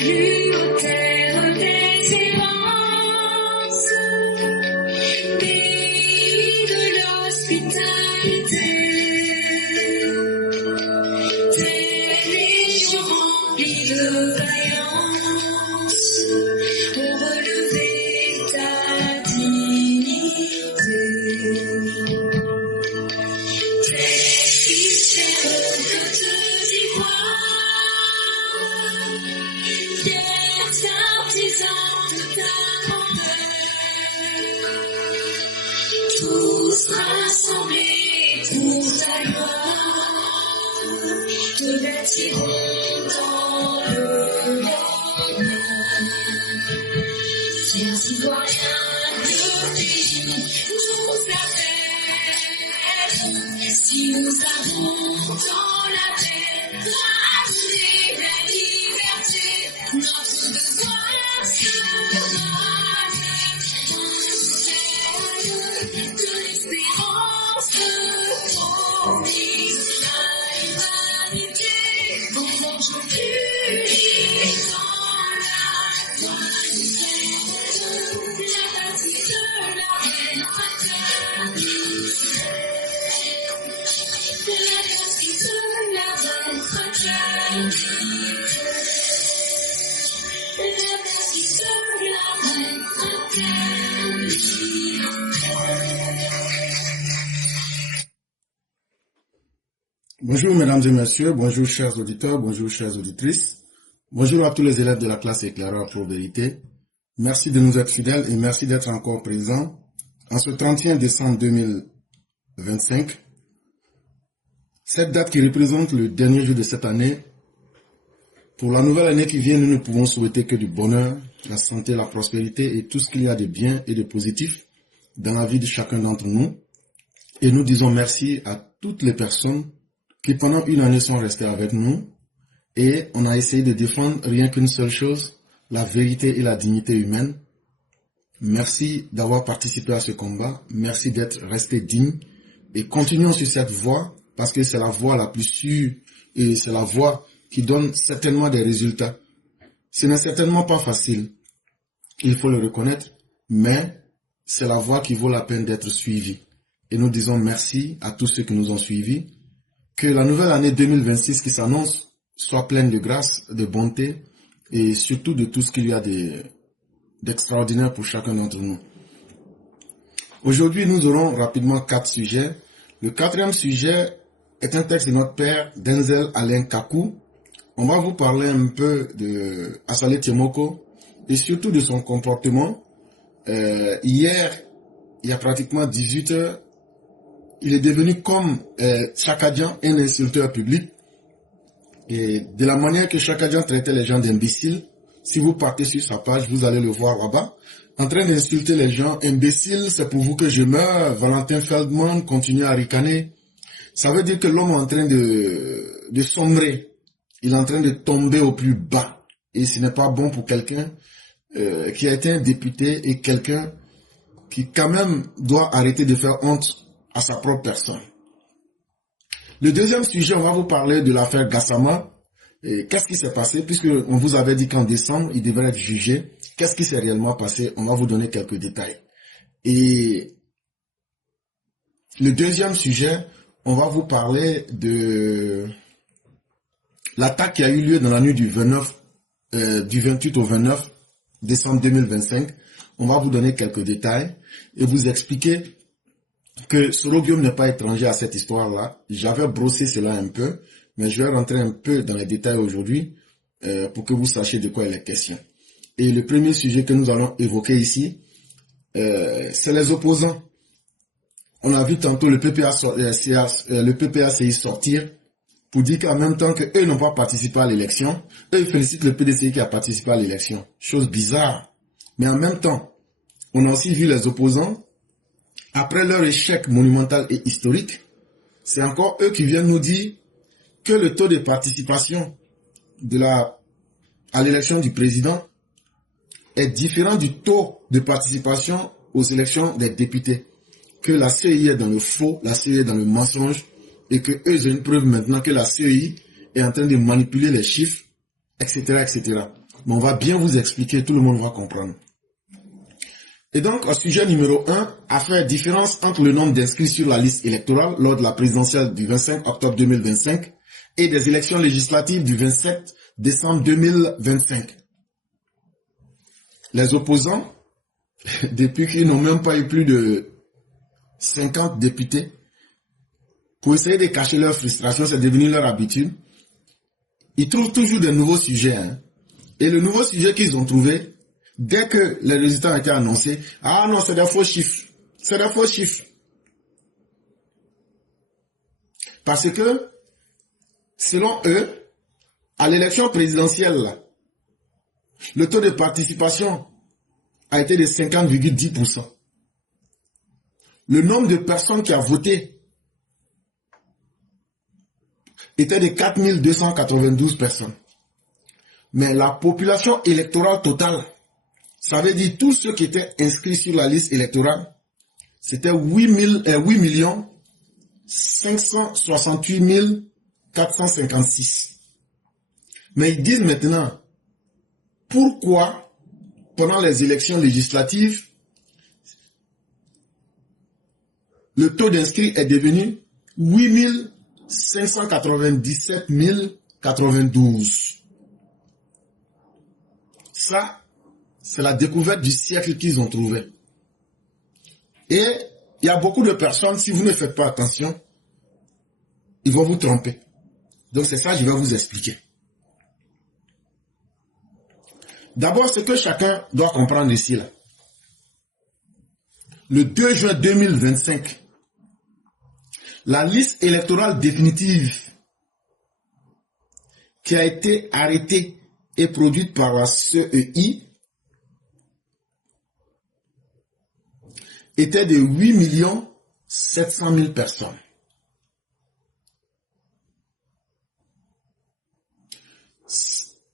Salut aux terres d'espérance, pays de l'hospitalité, tes légions remplies de vaillance pour relever ta dignité. Tes fils de d'ivoire, fiers artisans de ta grandeur, tous rassemblés pour ta gloire, te bâtiront dans le bonheur. Fiers citoyens de pays, tous la fête, si nous avons dans la paix, ramener la liberté, notre devoir sera de l'espérance promise à l'humanité, aujourd'hui dans la toile, la patrie de la reine fraternité, de la patrie de la reine fraternité, de la patrie de la reine fraternité. Bonjour mesdames et messieurs, bonjour chers auditeurs, bonjour chères auditrices, bonjour à tous les élèves de la classe éclaireur pour vérité. Merci de nous être fidèles et merci d'être encore présents en ce 31 décembre 2025. Cette date qui représente le dernier jour de cette année. Pour la nouvelle année qui vient, nous ne pouvons souhaiter que du bonheur, la santé, la prospérité et tout ce qu'il y a de bien et de positif dans la vie de chacun d'entre nous. Et nous disons merci à toutes les personnes qui pendant une année sont restées avec nous et on a essayé de défendre rien qu'une seule chose, la vérité et la dignité humaine. Merci d'avoir participé à ce combat, merci d'être resté digne et continuons sur cette voie parce que c'est la voie la plus sûre et c'est la voie qui donne certainement des résultats. Ce n'est certainement pas facile, il faut le reconnaître, mais c'est la voie qui vaut la peine d'être suivie. Et nous disons merci à tous ceux qui nous ont suivis. Que la nouvelle année 2026 qui s'annonce soit pleine de grâce, de bonté et surtout de tout ce qu'il y a d'extraordinaire pour chacun d'entre nous. Aujourd'hui, nous aurons rapidement 4 sujets. Le 4e sujet est un texte de notre père Denzel Alain Kakou. On va vous parler un peu de Assalé Tiemoko et surtout de son comportement. Hier, il y a pratiquement 18 heures, il est devenu comme Chakadjan, un insulteur public. Et de la manière que Chakadjan traitait les gens d'imbéciles, si vous partez sur sa page, vous allez le voir là-bas, en train d'insulter les gens. Imbéciles, c'est pour vous que je meurs. Valentin Feldman continue à ricaner. Ça veut dire que l'homme est en train de sombrer. Il est en train de tomber au plus bas. Et ce n'est pas bon pour quelqu'un qui a été un député et quelqu'un qui quand même doit arrêter de faire honte à sa propre personne. Le deuxième sujet, on va vous parler de l'affaire Gassama. Qu'est-ce qui s'est passé? Puisque on vous avait dit qu'en décembre, il devrait être jugé. Qu'est-ce qui s'est réellement passé? On va vous donner quelques détails. Et le deuxième sujet, on va vous parler de l'attaque qui a eu lieu dans la nuit du 28 au 29 décembre 2025. On va vous donner quelques détails et vous expliquer que Sorogium n'est pas étranger à cette histoire-là. J'avais brossé cela un peu, mais je vais rentrer un peu dans les détails aujourd'hui pour que vous sachiez de quoi il est question. Et le premier sujet que nous allons évoquer ici, c'est les opposants. On a vu tantôt le PPACI sortir pour dire qu'en même temps qu'eux n'ont pas participé à l'élection, eux ils félicitent le PDCI qui a participé à l'élection. Chose bizarre. Mais en même temps, on a aussi vu les opposants. Après leur échec monumental et historique, c'est encore eux qui viennent nous dire que le taux de participation à l'élection du président est différent du taux de participation aux élections des députés. Que la CEI est dans le faux, la CEI est dans le mensonge, et que eux ont une preuve maintenant que la CEI est en train de manipuler les chiffres, etc., etc. Mais on va bien vous expliquer, tout le monde va comprendre. Et donc, au sujet numéro 1, à faire différence entre le nombre d'inscrits sur la liste électorale lors de la présidentielle du 25 octobre 2025 et des élections législatives du 27 décembre 2025. Les opposants, depuis qu'ils n'ont même pas eu plus de 50 députés, pour essayer de cacher leur frustration, c'est devenu leur habitude, ils trouvent toujours de nouveaux sujets. Et le nouveau sujet qu'ils ont trouvé, dès que les résultats ont été annoncés, ah non, c'est des faux chiffres. C'est des faux chiffres. Parce que, selon eux, à l'élection présidentielle, le taux de participation a été de 50,10%. Le nombre de personnes qui ont voté était de 4292 personnes. Mais la population électorale totale, ça veut dire tous ceux qui étaient inscrits sur la liste électorale, c'était 8 568 456. Mais ils disent maintenant, pourquoi pendant les élections législatives, le taux d'inscrits est devenu 8 597 092. Ça, c'est la découverte du siècle qu'ils ont trouvé. Et il y a beaucoup de personnes, si vous ne faites pas attention, ils vont vous tromper. Donc c'est ça que je vais vous expliquer. D'abord, ce que chacun doit comprendre ici, là. Le 2 juin 2025, la liste électorale définitive qui a été arrêtée et produite par la CEI était de 8 700 000 personnes.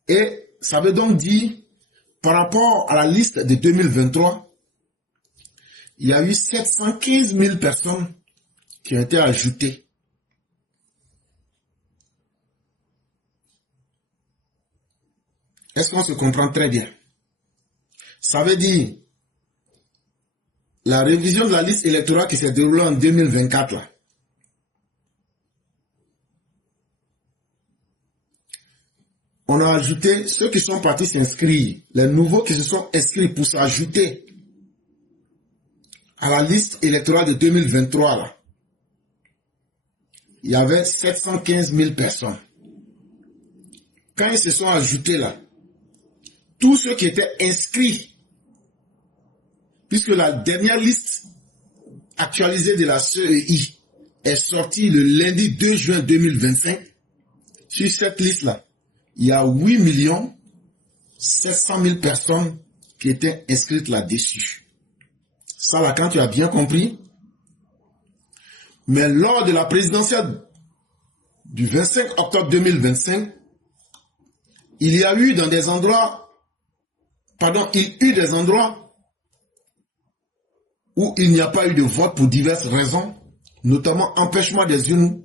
Et ça veut donc dire, par rapport à la liste de 2023, il y a eu 715 000 personnes qui ont été ajoutées. Est-ce qu'on se comprend très bien? Ça veut dire, la révision de la liste électorale qui s'est déroulée en 2024, là, on a ajouté ceux qui sont partis s'inscrire, les nouveaux qui se sont inscrits pour s'ajouter à la liste électorale de 2023, là. Il y avait 715 000 personnes. Quand ils se sont ajoutés là, tous ceux qui étaient inscrits, puisque la dernière liste actualisée de la CEI est sortie le lundi 2 juin 2025, sur cette liste-là, il y a 8 700 000 personnes qui étaient inscrites là-dessus. Ça là, quand tu as bien compris. Mais lors de la présidentielle du 25 octobre 2025, il y a eu dans des endroits, où il n'y a pas eu de vote pour diverses raisons, notamment empêchement des urnes,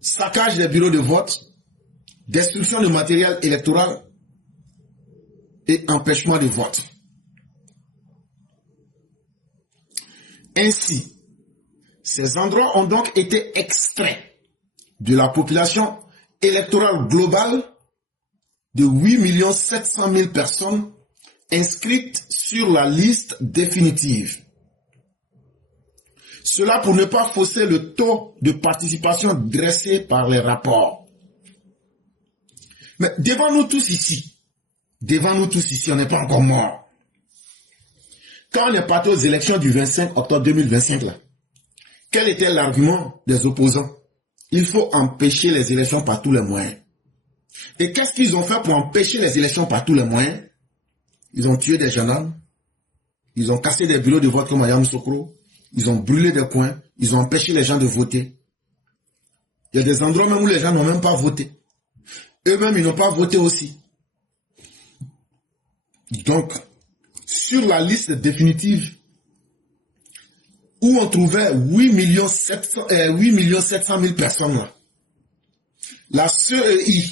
saccage des bureaux de vote, destruction de matériel électoral et empêchement de vote. Ainsi, ces endroits ont donc été extraits de la population électorale globale de 8 700 000 personnes inscrites sur la liste définitive. Cela pour ne pas fausser le taux de participation dressé par les rapports. Mais devant nous tous ici, on n'est pas encore morts. Quand on est parti aux élections du 25 octobre 2025, là, quel était l'argument des opposants? Il faut empêcher les élections par tous les moyens. Et qu'est-ce qu'ils ont fait pour empêcher les élections par tous les moyens? Ils ont tué des gendarmes, ils ont cassé des bureaux de vote comme à Yamoussoukro, ils ont brûlé des coins, ils ont empêché les gens de voter. Il y a des endroits même où les gens n'ont même pas voté. Eux-mêmes, ils n'ont pas voté aussi. Donc, sur la liste définitive, où on trouvait 8 700 000 personnes là, la CEI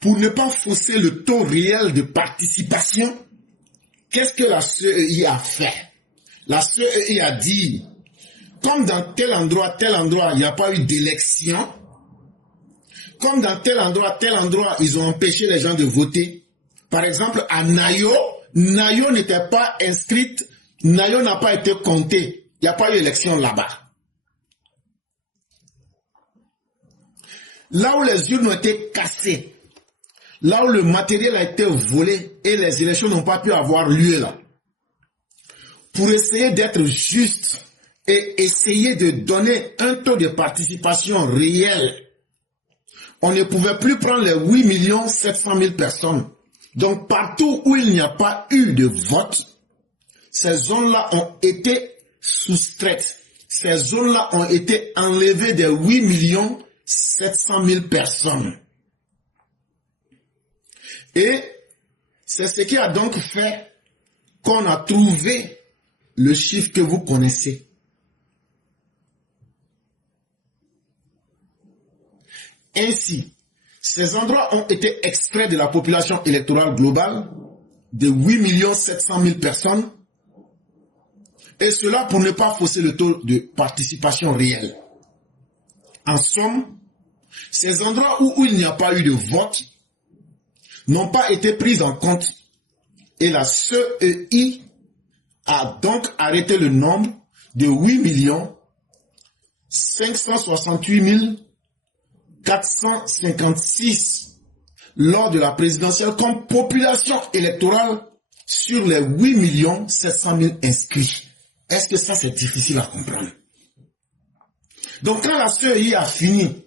pour ne pas fausser le taux réel de participation, qu'est-ce que la CEI a fait? La CEI a dit, comme dans tel endroit, il n'y a pas eu d'élection, comme dans tel endroit, ils ont empêché les gens de voter. Par exemple, à Nayo, Nayo n'était pas inscrite, Nayo n'a pas été compté. Il n'y a pas eu élection là-bas. Là où les urnes ont été cassées, là où le matériel a été volé et les élections n'ont pas pu avoir lieu là. Pour essayer d'être juste et essayer de donner un taux de participation réel, on ne pouvait plus prendre les 8 700 000 personnes. Donc partout où il n'y a pas eu de vote, ces zones-là ont été soustraites. Ces zones-là ont été enlevées des 8 700 000 personnes. Et c'est ce qui a donc fait qu'on a trouvé le chiffre que vous connaissez. Ainsi, ces endroits ont été extraits de la population électorale globale de 8 700 000 personnes, et cela pour ne pas fausser le taux de participation réel. En somme, ces endroits où il n'y a pas eu de vote n'ont pas été pris en compte, et la CEI a donc arrêté le nombre de 8 568 456 lors de la présidentielle comme population électorale sur les 8 700 000 inscrits. Est-ce que ça c'est difficile à comprendre? Donc quand la CEI a fini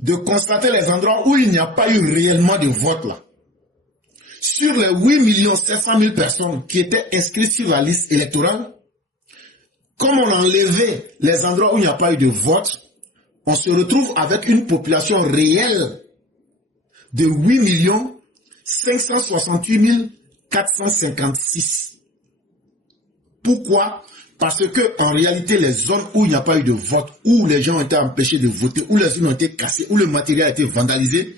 de constater les endroits où il n'y a pas eu réellement de vote là, sur les 8 700 000 personnes qui étaient inscrites sur la liste électorale, comme on a enlevé les endroits où il n'y a pas eu de vote, on se retrouve avec une population réelle de 8 568 456. Pourquoi? Parce que en réalité, les zones où il n'y a pas eu de vote, où les gens ont été empêchés de voter, où les urnes ont été cassées, où le matériel a été vandalisé,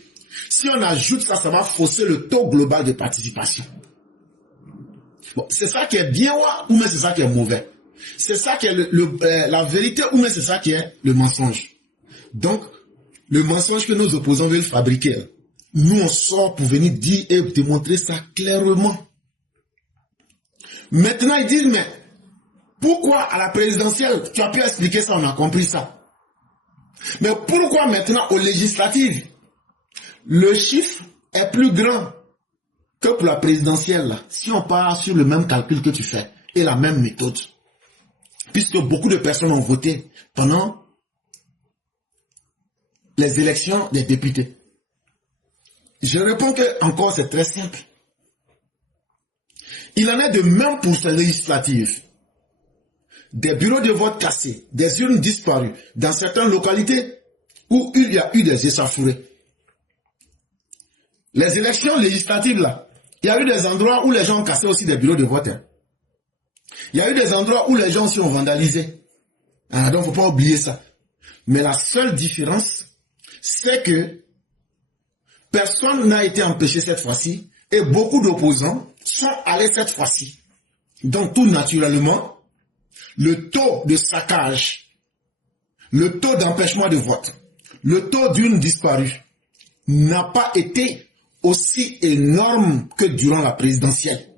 si on ajoute ça, ça va fausser le taux global de participation. Bon, c'est ça qui est bien ou mais c'est ça qui est mauvais. C'est ça qui est la vérité ou mais c'est ça qui est le mensonge. Donc, le mensonge que nos opposants veulent fabriquer, nous on sort pour venir dire et démontrer ça clairement. Maintenant, ils disent, mais pourquoi à la présidentielle, tu as pu expliquer ça, on a compris ça. Mais pourquoi maintenant aux législatives, le chiffre est plus grand que pour la présidentielle, là, si on part sur le même calcul que tu fais et la même méthode. Puisque beaucoup de personnes ont voté pendant les élections des députés. Je réponds que encore c'est très simple. Il en est de même pour ces législatives. Des bureaux de vote cassés, des urnes disparues dans certaines localités où il y a eu des échauffourées. Les élections législatives là, il y a eu des endroits où les gens ont cassé aussi des bureaux de vote. Il y a eu des endroits où les gens aussi ont vandalisé. Donc il ne faut pas oublier ça. Mais la seule différence, c'est que personne n'a été empêché cette fois-ci et beaucoup d'opposants sont allés cette fois-ci. Donc tout naturellement, le taux de saccage, le taux d'empêchement de vote, le taux d'une disparue n'a pas été aussi énorme que durant la présidentielle.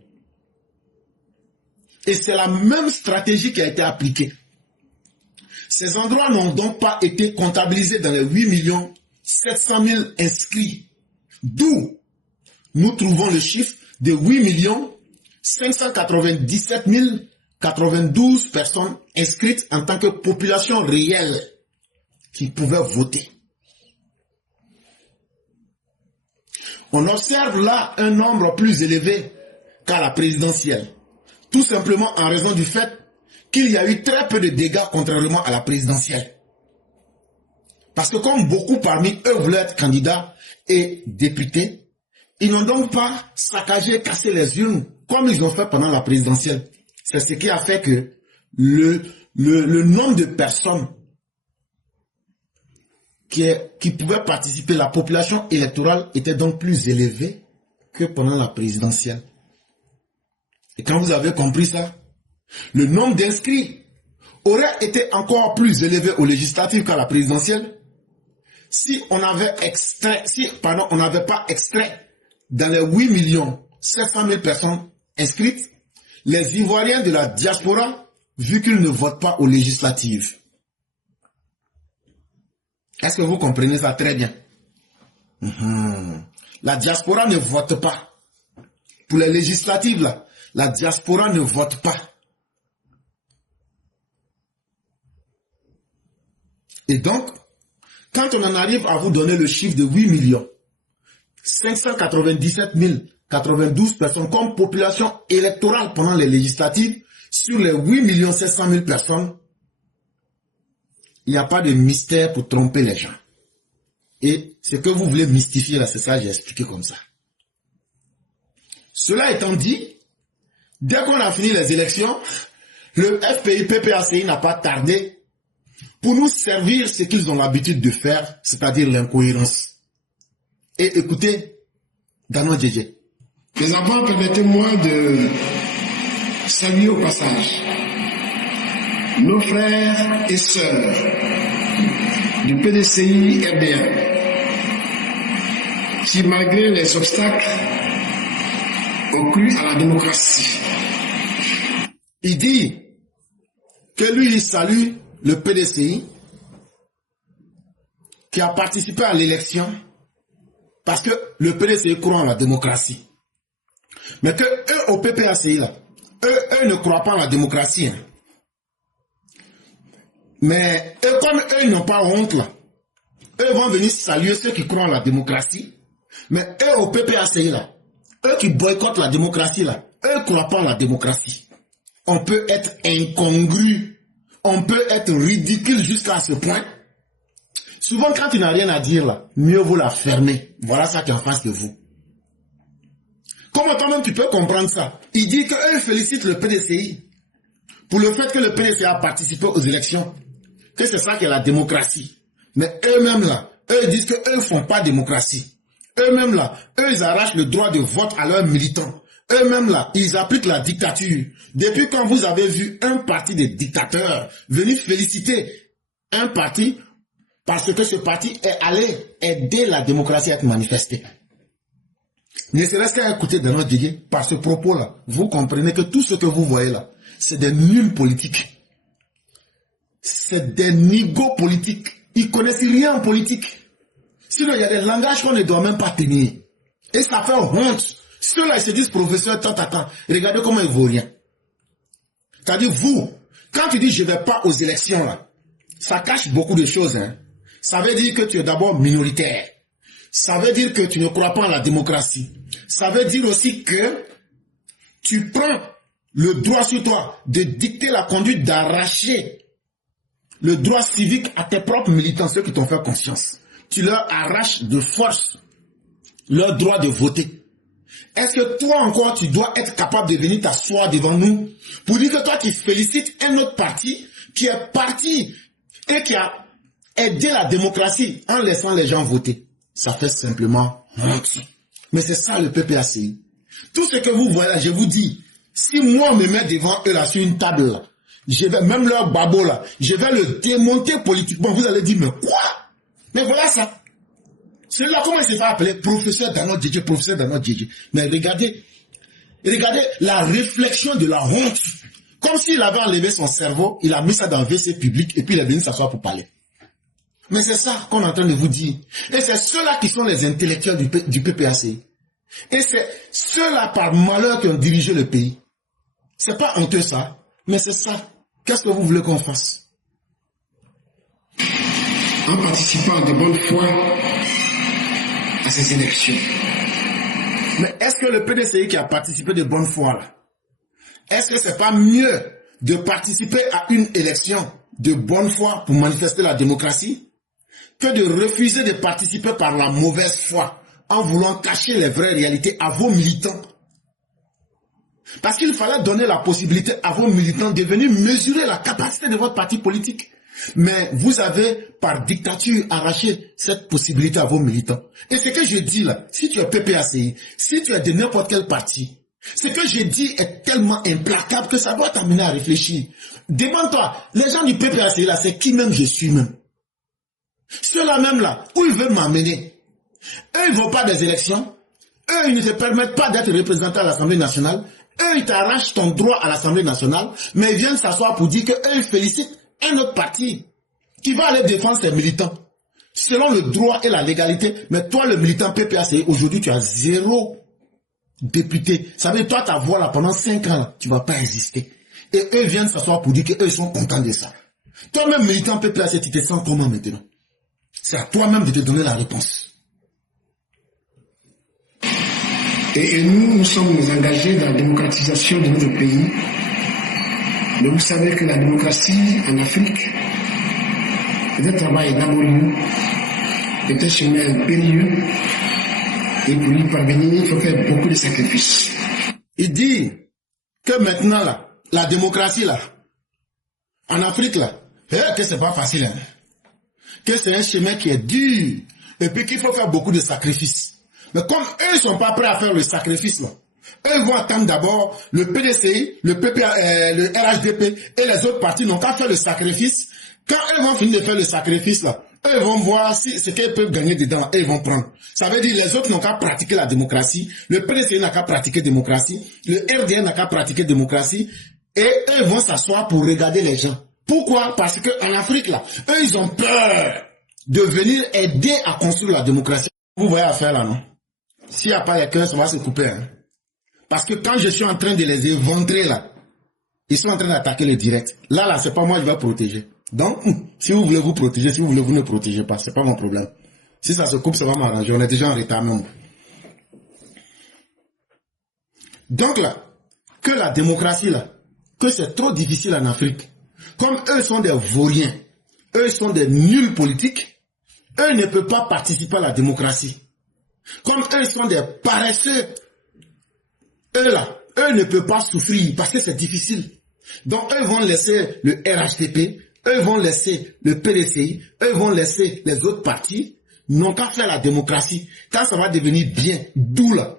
Et c'est la même stratégie qui a été appliquée. Ces endroits n'ont donc pas été comptabilisés dans les 8 700 000 inscrits. D'où nous trouvons le chiffre de 8 597 092 personnes inscrites en tant que population réelle qui pouvaient voter. On observe là un nombre plus élevé qu'à la présidentielle. Tout simplement en raison du fait qu'il y a eu très peu de dégâts contrairement à la présidentielle. Parce que comme beaucoup parmi eux voulaient être candidats et députés, ils n'ont donc pas saccagé, cassé les urnes comme ils ont fait pendant la présidentielle. C'est ce qui a fait que le nombre de personnes qui pouvaient participer, la population électorale était donc plus élevée que pendant la présidentielle. Et quand vous avez compris ça, le nombre d'inscrits aurait été encore plus élevé aux législatives qu'à la présidentielle si on avait on n'avait pas extrait dans les 8 700 000 personnes inscrites, les Ivoiriens de la diaspora, vu qu'ils ne votent pas aux législatives. Est-ce que vous comprenez ça très bien? La diaspora ne vote pas. Pour les législatives, là, la diaspora ne vote pas. Et donc, quand on en arrive à vous donner le chiffre de 8 597 092 personnes comme population électorale pendant les législatives, sur les 8 700 000 personnes, il n'y a pas de mystère pour tromper les gens. Et ce que vous voulez mystifier là, c'est ça que j'ai expliqué comme ça. Cela étant dit, dès qu'on a fini les élections, le FPI-PPACI n'a pas tardé pour nous servir ce qu'ils ont l'habitude de faire, c'est-à-dire l'incohérence. Et écoutez, Dano Djedje. Mais avant, permettez-moi de saluer au passage nos frères et sœurs du PDCI RDA qui, malgré les obstacles, ont cru à la démocratie. Il dit que lui, il salue le PDCI qui a participé à l'élection parce que le PDCI croit en la démocratie. Mais que eux, au PPACI, là, eux ne croient pas en la démocratie. Hein. Mais eux, comme eux, ils n'ont pas honte, là, eux vont venir saluer ceux qui croient en la démocratie. Mais eux, au PPACI, là, eux qui boycottent la démocratie, là, eux ne croient pas en la démocratie. On peut être incongru, on peut être ridicule jusqu'à ce point. Souvent, quand tu n'as rien à dire, là, mieux vaut la fermer. Voilà ça qui est en face de vous. Comment toi-même tu peux comprendre ça? Il dit qu'eux félicitent le PDCI pour le fait que le PDCI a participé aux élections. Que c'est ça qui est la démocratie. Mais eux-mêmes là, eux disent qu'eux ne font pas démocratie. Eux-mêmes là, eux ils arrachent le droit de vote à leurs militants. Eux-mêmes là, ils appliquent la dictature. Depuis quand vous avez vu un parti de dictateurs venir féliciter un parti parce que ce parti est allé aider la démocratie à être manifestée. Ne serait-ce qu'à écouter Dano Djedje, par ce propos-là, vous comprenez que tout ce que vous voyez là, c'est des nuls politiques. C'est des nigauds politiques. Ils connaissent rien en politique. Sinon, il y a des langages qu'on ne doit même pas tenir. Et ça fait honte. Ceux-là, ils se disent professeur, tant. Regardez comment ils vaut rien. C'est-à-dire, vous, quand tu dis je ne vais pas aux élections, là, ça cache beaucoup de choses. Hein. Ça veut dire que tu es d'abord minoritaire. Ça veut dire que tu ne crois pas en la démocratie. Ça veut dire aussi que tu prends le droit sur toi de dicter la conduite, d'arracher le droit civique à tes propres militants, ceux qui t'ont fait confiance. Tu leur arraches de force leur droit de voter. Est-ce que toi encore, tu dois être capable de venir t'asseoir devant nous pour dire que toi, tu félicites un autre parti qui est parti et qui a aidé la démocratie en laissant les gens voter? Ça fait simplement honte. Mais c'est ça le PPACI. Tout ce que vous voyez là, je vous dis, si moi on me met devant eux là sur une table là, je vais, même leur babo là, je vais le démonter politiquement. Vous allez dire, mais quoi? Mais voilà ça. Celui-là, comment il se fait appeler? Professeur Dano Djedje, professeur Dano Djedje. Mais regardez la réflexion de la honte. Comme s'il avait enlevé son cerveau, il a mis ça dans le WC public et puis il est venu s'asseoir pour parler. Mais c'est ça qu'on est en train de vous dire. Et c'est ceux-là qui sont les intellectuels du PPACI. Et c'est ceux-là par malheur qui ont dirigé le pays. C'est pas honteux ça, mais c'est ça. Qu'est-ce que vous voulez qu'on fasse? En participant de bonne foi à ces élections. Mais est-ce que le PDCI qui a participé de bonne foi là, est-ce que c'est pas mieux de participer à une élection de bonne foi pour manifester la démocratie que de refuser de participer par la mauvaise foi en voulant cacher les vraies réalités à vos militants? Parce qu'il fallait donner la possibilité à vos militants de venir mesurer la capacité de votre parti politique. Mais vous avez, par dictature, arraché cette possibilité à vos militants. Et ce que je dis là, si tu es PPACI, si tu es de n'importe quel parti, ce que je dis est tellement implacable que ça doit t'amener à réfléchir. Demande-toi, les gens du PPACI là, c'est qui même je suis même. Ceux-là même là, où ils veulent m'amener. Eux, ils ne vont pas des élections. Eux, ils ne te permettent pas d'être représenté à l'Assemblée nationale. Eux, ils t'arrachent ton droit à l'Assemblée nationale, mais ils viennent s'asseoir pour dire qu'eux, ils félicitent un autre parti qui va aller défendre ses militants. Selon le droit et la légalité, mais toi, le militant PPACI, aujourd'hui, tu as 0 député. Ça veut dire, toi, ta voix là, pendant 5 ans, là, tu ne vas pas exister. Et eux viennent s'asseoir pour dire qu'eux, ils sont contents de ça. Toi-même, militant PPACI, tu te sens comment maintenant? C'est à toi-même de te donner la réponse. Et nous, nous sommes engagés dans la démocratisation de notre pays. Mais vous savez que la démocratie en Afrique est un travail laborieux, est un chemin périlleux. Et pour y parvenir, il faut faire beaucoup de sacrifices. Il dit que maintenant, là, la démocratie, là, en Afrique, là, que c'est pas facile, hein. Que c'est un chemin qui est dur, et puis qu'il faut faire beaucoup de sacrifices. Mais comme eux ne sont pas prêts à faire le sacrifice, là, eux vont attendre d'abord le PDCI, le RHDP et les autres partis n'ont qu'à faire le sacrifice. Quand eux vont finir de faire le sacrifice, là, eux vont voir si ce qu'ils peuvent gagner dedans, et ils vont prendre. Ça veut dire les autres n'ont qu'à pratiquer la démocratie, le PDCI n'a qu'à pratiquer la démocratie, le RDN n'a qu'à pratiquer la démocratie, et eux vont s'asseoir pour regarder les gens. Pourquoi? Parce qu'en Afrique, là, eux, ils ont peur de venir aider à construire la démocratie. Vous voyez l'affaire là, non? S'il n'y a pas les cœurs, ça va se couper. Hein? Parce que quand je suis en train de les éventrer là, ils sont en train d'attaquer le direct. Là, c'est pas moi qui vais protéger. Donc, si vous voulez vous protéger, si vous voulez vous ne protégez pas, c'est pas mon problème. Si ça se coupe, ça va m'arranger. On est déjà en retard même. Donc là, que la démocratie là, que c'est trop difficile en Afrique. Comme eux sont des vauriens, eux sont des nuls politiques, eux ne peuvent pas participer à la démocratie. Comme eux sont des paresseux, eux là, eux ne peuvent pas souffrir parce que c'est difficile. Donc eux vont laisser le RHTP, eux vont laisser le PDCI, eux vont laisser les autres partis, n'ont qu'à faire la démocratie. Quand ça va devenir bien, d'où là,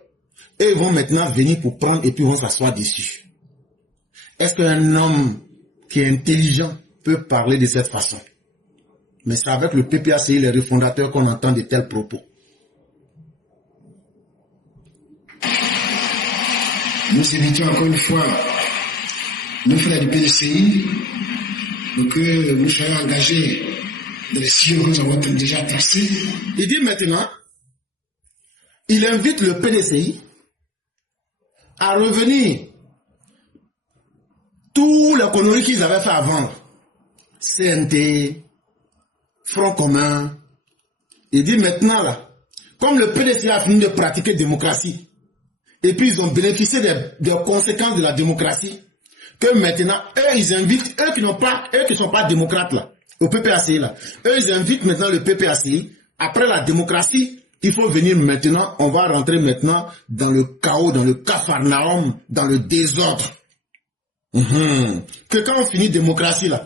eux vont maintenant venir pour prendre et puis vont s'asseoir dessus. Est-ce qu'un homme qui est intelligent peut parler de cette façon? Mais c'est avec le PPACI, les refondateurs, qu'on entend de tels propos. Nous invitons encore une fois nos frères du PDCI pour que nous soyons engagés dans les sillons que nous avons déjà tracés. Il dit maintenant, il invite le PDCI à revenir tous les conneries qu'ils avaient fait avant. CNT, Front commun. Il dit maintenant là, comme le PDCI a fini de pratiquer la démocratie, et puis ils ont bénéficié des conséquences de la démocratie, que maintenant, eux, ils invitent, eux qui ne sont pas démocrates là, au PPACI là, eux, ils invitent maintenant le PPACI, après la démocratie, il faut venir maintenant, on va rentrer maintenant dans le chaos, dans le capharnaüm, dans le désordre. Que quand on finit démocratie là,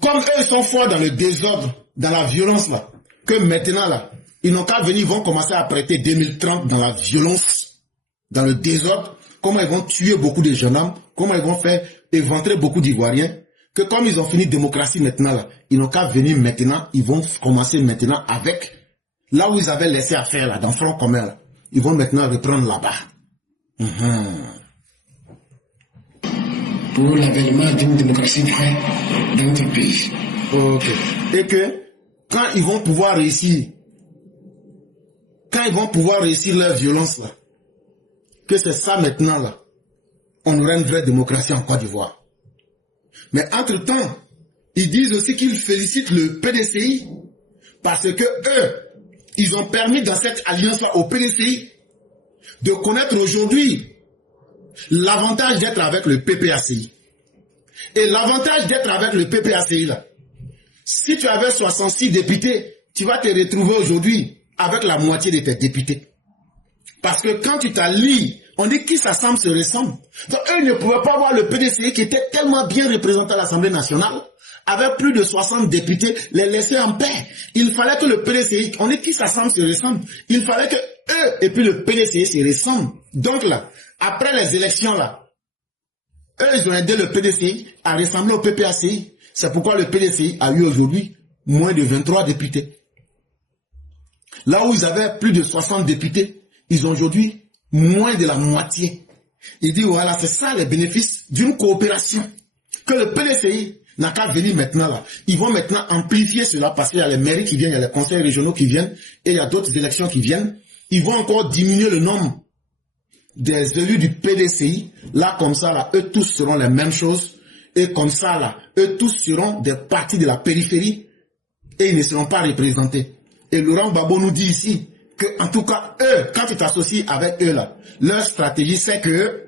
comme eux sont forts dans le désordre, dans la violence là, que maintenant là, ils n'ont qu'à venir, ils vont commencer à prêter 2030 dans la violence, dans le désordre, comment ils vont tuer beaucoup de jeunes hommes, comment ils vont faire éventrer beaucoup d'Ivoiriens, que comme ils ont fini démocratie maintenant là, ils n'ont qu'à venir maintenant, ils vont commencer maintenant avec, là où ils avaient laissé à faire là, dans Front commun là, ils vont maintenant reprendre là-bas. Pour l'avènement d'une démocratie vraie dans notre pays. Ok. Et que, quand ils vont pouvoir réussir, leur violence là, que c'est ça maintenant là, on aura une vraie démocratie en Côte d'Ivoire. Mais entre-temps, ils disent aussi qu'ils félicitent le PDCI parce que eux, ils ont permis dans cette alliance-là au PDCI de connaître aujourd'hui l'avantage d'être avec le PPACI. Et l'avantage d'être avec le PPACI là, si tu avais 66 députés, tu vas te retrouver aujourd'hui avec la moitié de tes députés. Parce que quand tu t'allies, on dit qui s'assemble se ressemble. Donc eux ne pouvaient pas voir le PDCI qui était tellement bien représenté à l'Assemblée nationale avec plus de 60 députés, les laisser en paix. Il fallait que le PDCI, on est qui s'assemble, se ressemble. Il fallait que eux et puis le PDCI se ressemblent. Donc là, après les élections là, eux ils ont aidé le PDCI à ressembler au PPACI. C'est pourquoi le PDCI a eu aujourd'hui moins de 23 députés. Là où ils avaient plus de 60 députés, ils ont aujourd'hui moins de la moitié. Il dit voilà, c'est ça les bénéfices d'une coopération. Que le PDCI n'a qu'à venir maintenant là. Ils vont maintenant amplifier cela parce qu'il y a les mairies qui viennent, il y a les conseils régionaux qui viennent et il y a d'autres élections qui viennent. Ils vont encore diminuer le nombre des élus du PDCI. Là, comme ça, là, eux tous seront les mêmes choses. Et comme ça, là, eux tous seront des partis de la périphérie et ils ne seront pas représentés. Et Laurent Gbagbo nous dit ici que, en tout cas, eux, quand tu t'associes avec eux là, leur stratégie c'est que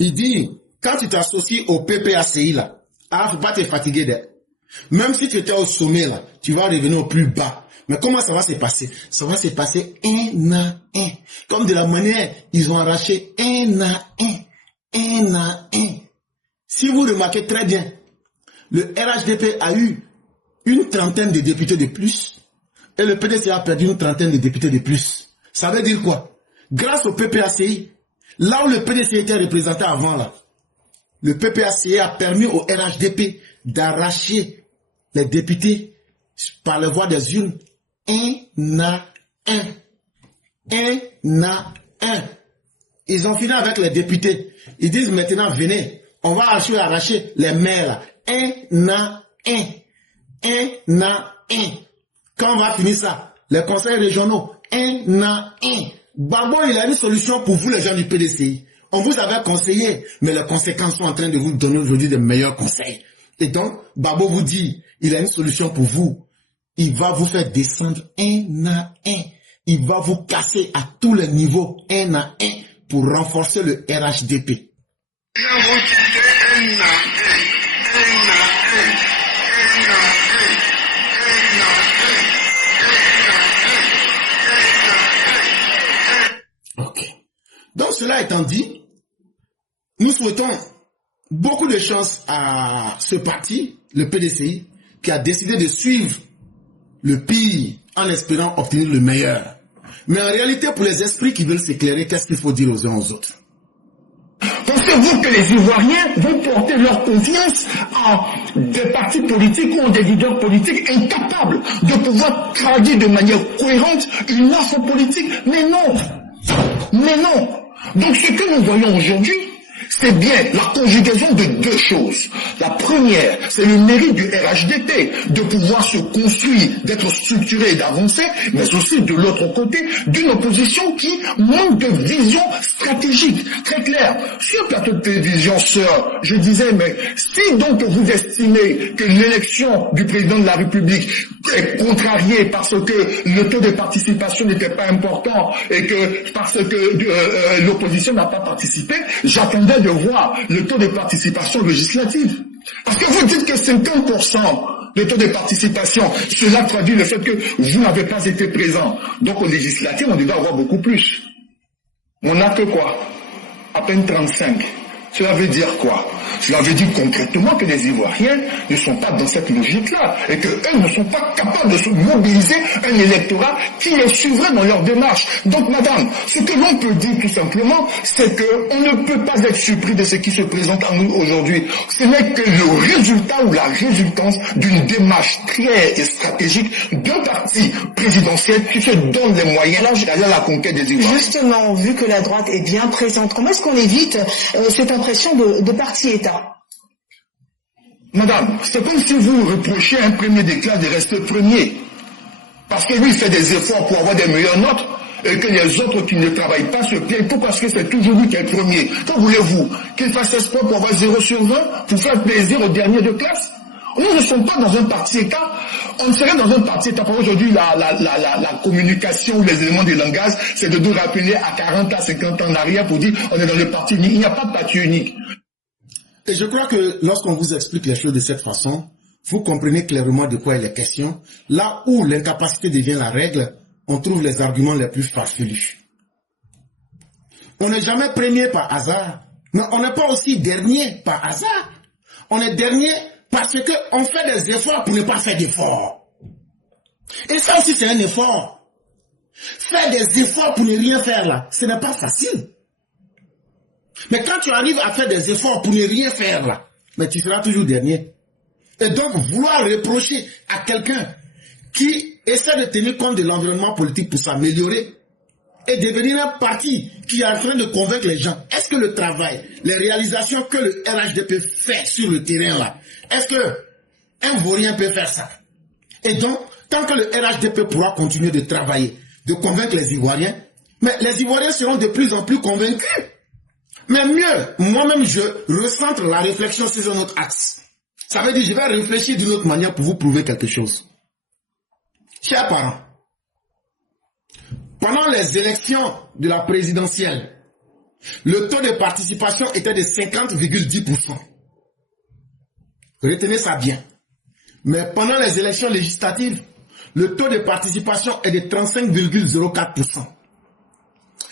il dit, quand tu t'associes au PPACI là, ah, faut pas te fatiguer d'être. Même si tu étais au sommet là, tu vas revenir au plus bas. Mais comment ça va se passer? Ça va se passer un à un. Comme de la manière, ils ont arraché un à un. Si vous remarquez très bien, le RHDP a eu une trentaine de députés de plus et le PDC a perdu une trentaine de députés de plus. Ça veut dire quoi? Grâce au PPACI, là où le PDC était représenté avant là, le PPACI a permis au RHDP d'arracher les députés par la voie des urnes un à un. Ils ont fini avec les députés. Ils disent maintenant venez, on va arracher les maires un à un. Quand on va finir ça, les conseils régionaux un à un. Gbagbo, il a une solution pour vous les gens du PDCI. On vous avait conseillé, mais les conséquences sont en train de vous donner aujourd'hui de meilleurs conseils. Et donc, Gbagbo vous dit, il a une solution pour vous. Il va vous faire descendre un à un. Il va vous casser à tous les niveaux un à un pour renforcer le RHDP. Ok. Donc, cela étant dit, nous souhaitons beaucoup de chance à ce parti, le PDCI, qui a décidé de suivre le pire en espérant obtenir le meilleur. Mais en réalité, pour les esprits qui veulent s'éclairer, qu'est-ce qu'il faut dire aux uns aux autres? Pensez-vous que les Ivoiriens vont porter leur confiance en des partis politiques ou en des leaders politiques incapables de pouvoir traduire de manière cohérente une offre politique? Mais non. Donc ce que nous voyons aujourd'hui, c'est bien la conjugaison de deux choses. La première, c'est le mérite du RHDP de pouvoir se construire, d'être structuré et d'avancer, mais aussi de l'autre côté, d'une opposition qui manque de vision stratégique, très claire. Sur le plateau de télévision, sœur, je disais, mais si donc vous estimez que l'élection du président de la République est contrariée parce que le taux de participation n'était pas important et que parce que l'opposition n'a pas participé, j'attendais de voir le taux de participation législative. Parce que vous dites que 50% de taux de participation, cela traduit le fait que vous n'avez pas été présent. Donc aux législatives, on devait avoir beaucoup plus. On n'a que quoi? À peine 35. Cela veut dire quoi? Cela veut dire concrètement que les Ivoiriens ne sont pas dans cette logique-là et qu'eux ne sont pas capables de se mobiliser un électorat qui est souverain dans leur démarche. Donc, madame, ce que l'on peut dire tout simplement, c'est qu'on ne peut pas être surpris de ce qui se présente à nous aujourd'hui. Ce n'est que le résultat ou la résultance d'une démarche claire et stratégique d'un parti présidentiel qui se donne les moyens d'aller à la conquête des Ivoiriens. Justement, vu que la droite est bien présente, comment est-ce qu'on évite cette impression de parti-État? Madame, c'est comme si vous reprochez à un premier des classes de rester premier. Parce que lui, il fait des efforts pour avoir des meilleures notes et que les autres qui ne travaillent pas se plaignent. Pourquoi? Parce que c'est toujours lui qui est premier. Quand voulez-vous qu'il fasse espoir pour avoir 0 sur 20 pour faire plaisir aux derniers de classe? Nous ne sommes pas dans un parti-État. On serait dans un parti-État. Aujourd'hui, la communication ou les éléments de langage, c'est de nous rappeler à 40 à 50 ans en arrière pour dire on est dans le parti unique. Il n'y a pas de parti unique. Et je crois que lorsqu'on vous explique les choses de cette façon, vous comprenez clairement de quoi il est question. Là où l'incapacité devient la règle, on trouve les arguments les plus farfelus. On n'est jamais premier par hasard, mais on n'est pas aussi dernier par hasard. On est dernier parce qu'on fait des efforts pour ne pas faire d'efforts. Et ça aussi, c'est un effort. Faire des efforts pour ne rien faire là, ce n'est pas facile. Mais quand tu arrives à faire des efforts pour ne rien faire là, mais tu seras toujours dernier. Et donc, vouloir reprocher à quelqu'un qui essaie de tenir compte de l'environnement politique pour s'améliorer et devenir un parti qui est en train de convaincre les gens, est-ce que le travail, les réalisations que le RHDP fait sur le terrain là, est-ce qu'un vaurien peut faire ça? Et donc, tant que le RHDP pourra continuer de travailler, de convaincre les Ivoiriens, mais les Ivoiriens seront de plus en plus convaincus. Mais mieux, moi-même je recentre la réflexion sur un autre axe. Ça veut dire, je vais réfléchir d'une autre manière pour vous prouver quelque chose. Chers parents, pendant les élections de la présidentielle, le taux de participation était de 50,10%. Retenez ça bien. Mais pendant les élections législatives, le taux de participation est de 35,04%.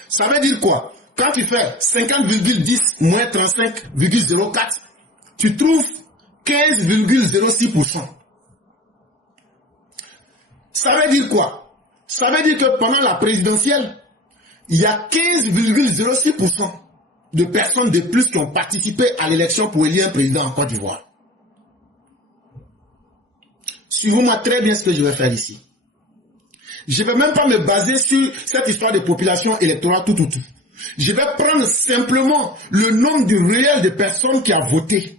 Ça veut dire quoi? Quand tu fais 50,10 moins 35,04, tu trouves 15,06%. Ça veut dire quoi? Ça veut dire que pendant la présidentielle, il y a 15,06% de personnes de plus qui ont participé à l'élection pour élire un président en Côte d'Ivoire. Suivez-moi très bien ce que je vais faire ici. Je ne vais même pas me baser sur cette histoire de population électorale tout. Je vais prendre simplement le nombre du réel de personnes qui ont voté.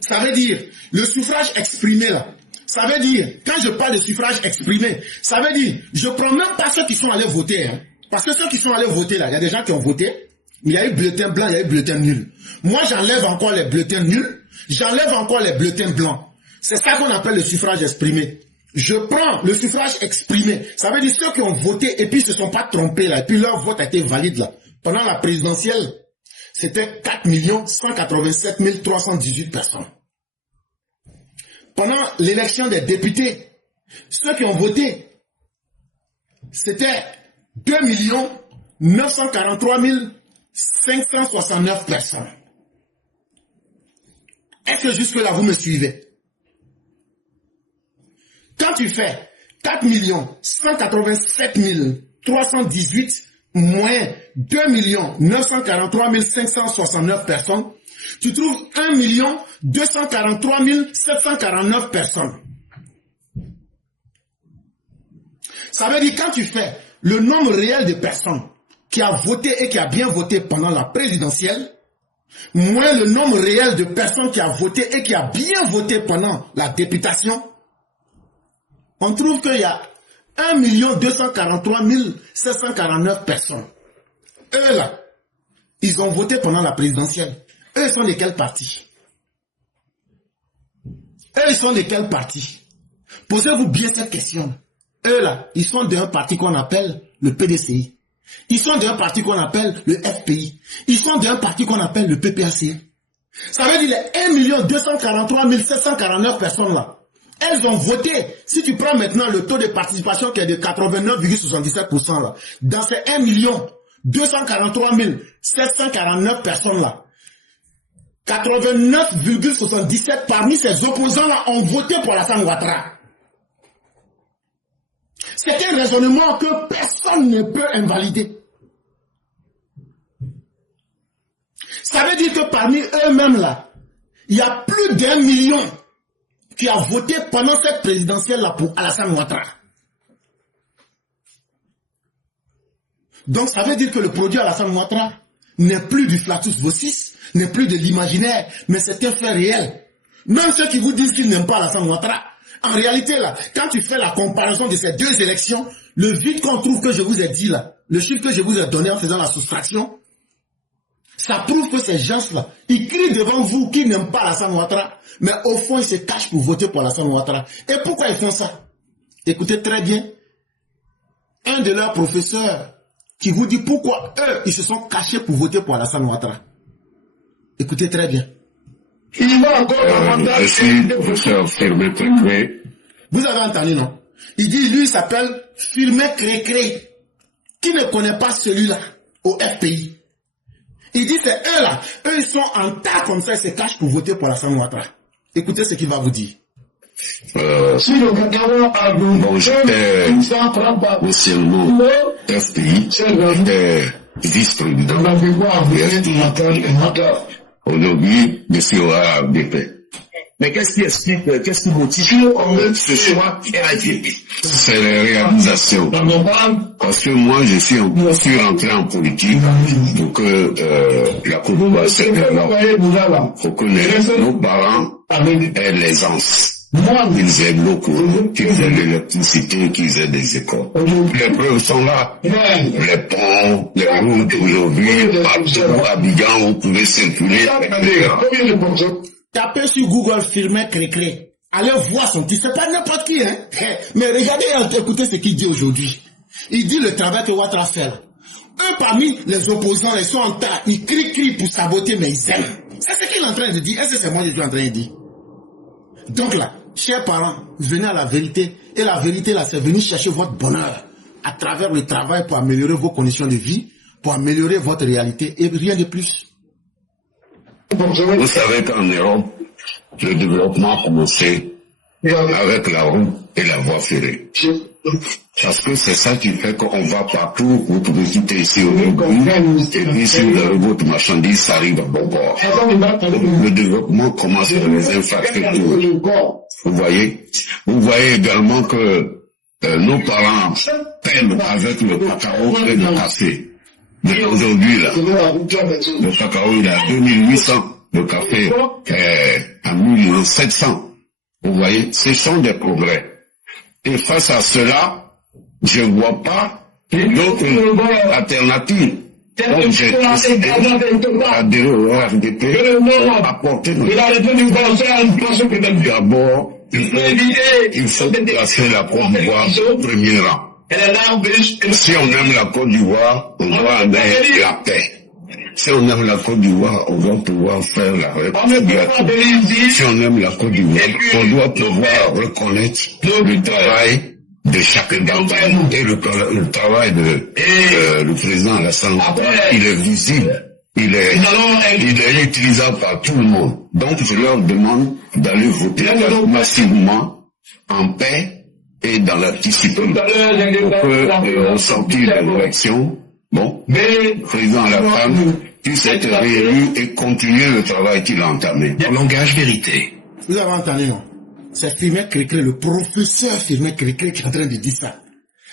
Ça veut dire le suffrage exprimé là. Ça veut dire, quand je parle de suffrage exprimé, ça veut dire, je ne prends même pas ceux qui sont allés voter. Hein. Parce que ceux qui sont allés voter là, il y a des gens qui ont voté, mais il y a eu bulletin blanc, il y a eu bulletin nul. Moi, j'enlève encore les bulletins nuls, j'enlève encore les bulletins blancs. C'est ça qu'on appelle le suffrage exprimé. Je prends le suffrage exprimé. Ça veut dire ceux qui ont voté et puis ne se sont pas trompés là, et puis leur vote a été valide là. Pendant la présidentielle, c'était 4 187 318 personnes. Pendant l'élection des députés, ceux qui ont voté, c'était 2 943 569 personnes. Est-ce que jusque-là, vous me suivez? Quand tu fais 4 187 318 moins 2 943 569 personnes, tu trouves 1 243 749 personnes. Ça veut dire quand tu fais le nombre réel de personnes qui a voté et qui a bien voté pendant la présidentielle, moins le nombre réel de personnes qui a voté et qui a bien voté pendant la députation, on trouve qu'il y a 1 243 749 personnes. Eux là, ils ont voté pendant la présidentielle. Eux sont de quel parti? Eux sont de quel parti? Posez-vous bien cette question. Eux là, ils sont d'un parti qu'on appelle le PDCI. Ils sont d'un parti qu'on appelle le FPI. Ils sont d'un parti qu'on appelle le PPAC. Ça veut dire les 1 243 749 personnes là. Elles ont voté. Si tu prends maintenant le taux de participation qui est de 89,77% là, dans ces 1 243 749 personnes là, 89,77 parmi ces opposants là ont voté pour Alassane Ouattara. C'est un raisonnement que personne ne peut invalider. Ça veut dire que parmi eux-mêmes là, il y a plus d'1 million qui a voté pendant cette présidentielle-là pour Alassane Ouattara. Donc ça veut dire que le produit Alassane Ouattara n'est plus du flatus vocis, n'est plus de l'imaginaire, mais c'est un fait réel. Même ceux qui vous disent qu'ils n'aiment pas Alassane Ouattara, en réalité là, quand tu fais la comparaison de ces deux élections, le vide qu'on trouve que je vous ai dit là, le chiffre que je vous ai donné en faisant la soustraction, ça prouve que ces gens-là, ils crient devant vous qu'ils n'aiment pas Alassane Ouattara, mais au fond, ils se cachent pour voter pour Alassane Ouattara. Et pourquoi ils font ça? Écoutez très bien. Un de leurs professeurs qui vous dit pourquoi eux, ils se sont cachés pour voter pour Alassane Ouattara. Écoutez très bien. Il va encore davantage. Je suis professeur Firmin Crécré. Vous avez entendu, non? Il dit, lui, il s'appelle Firmin Crécré. Qui ne connaît pas celui-là au FPI? Il dit, c'est eux là. Eux, ils sont en tas comme ça, ils se cachent pour voter pour Alassane Ouattara. Écoutez ce qu'il va vous dire. Si le cacao a Bon, j'étais anciennement FPI, j'étais vice-président. Aujourd'hui, je suis au AFDP. Mais qu'est-ce qui explique, qu'est-ce qui motive ce choix RIPP? C'est les réalisations. Parce que moi, je suis rentré en politique pour que la Côte d'Ivoire se développe. Faut que nos parents aient l'aisance. Qu'ils aient beaucoup, qu'ils aient l'électricité, qu'ils aient des écoles. Les preuves sont là. Les ponts, les routes, aujourd'hui, partout, Abidjan, vous pouvez circuler, etc. Tapez sur Google Firmin Crécré. Allez voir son titre. C'est pas n'importe qui, hein. Mais regardez, écoutez ce qu'il dit aujourd'hui. Il dit le travail que Ouattara fait là. Eux, parmi les opposants, ils sont en tas. Ils crient pour saboter, mais ils aiment. C'est ce qu'il est en train de dire. Est-ce que c'est moi que je suis en train de dire? Donc là, chers parents, venez à la vérité. Et la vérité là, c'est venir chercher votre bonheur à travers le travail pour améliorer vos conditions de vie, pour améliorer votre réalité et rien de plus. Vous savez qu'en Europe, le développement a commencé avec la route et la voie ferrée. Parce que c'est ça qui fait qu'on va partout, vous pouvez quitter ici aujourd'hui, et puis si vous avez votre marchandise, ça arrive à bon port. Le développement commence par les infrastructures. Vous voyez également que nos parents peinent avec le cacao et le café. Mais aujourd'hui, là, le cacao, il est à 2800, le café est à 1700. Vous voyez, ce sont des progrès. Et face à cela, je ne vois pas d'autres alternatives. Donc j'ai décidé d'adhérer au RFDP pour apporter notre... D'abord, il faut placer la Côte d'Ivoire au premier rang. Si on aime la Côte d'Ivoire, on doit aimer la paix. Si on aime la Côte d'Ivoire, on doit pouvoir faire la réconciliation. Si on aime la Côte d'Ivoire, on doit pouvoir reconnaître le travail de chacun d'entre nous. Et le travail de le président Alassane Ouattara, il est visible. Il est utilisable par tout le monde. Donc je leur demande d'aller voter massivement en paix et dans la discipline. Pour que, au sortir de l'élection, bon, le président Alassane puisse être réélu et continuer le travail qu'il a entamé. Langage vérité. Vous avez entendu, non? C'est Firmin Crécré, le professeur Firmin Crécré qui est en train de dire ça.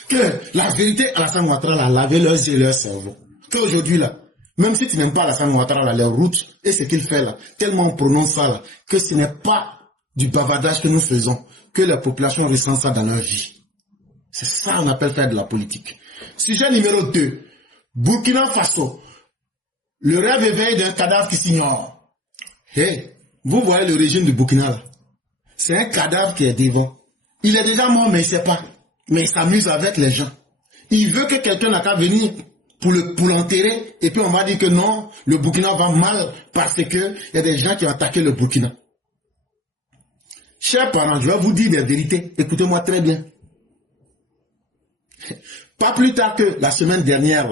Que la vérité, Alassane Ouattara a lavé leurs yeux et leur cerveau. Qu'aujourd'hui, là, même si tu n'aimes pas Alassane Ouattara, là, les routes et ce qu'il fait là, tellement on prononce ça là, que ce n'est pas du bavardage que nous faisons, que la population ressent ça dans leur vie. C'est ça qu'on appelle faire de la politique. Sujet numéro 2. Burkina Faso. Le rêve éveillé d'un cadavre qui s'ignore. Hey, vous voyez le régime du Burkina là. C'est un cadavre qui est devant. Il est déjà mort, mais il ne sait pas. Mais il s'amuse avec les gens. Il veut que quelqu'un n'a qu'à venir pour l'enterrer, et puis on va dire que non, le Burkina va mal parce que il y a des gens qui ont attaqué le Burkina. Chers parents, je vais vous dire des vérités. Écoutez-moi très bien. Pas plus tard que la semaine dernière,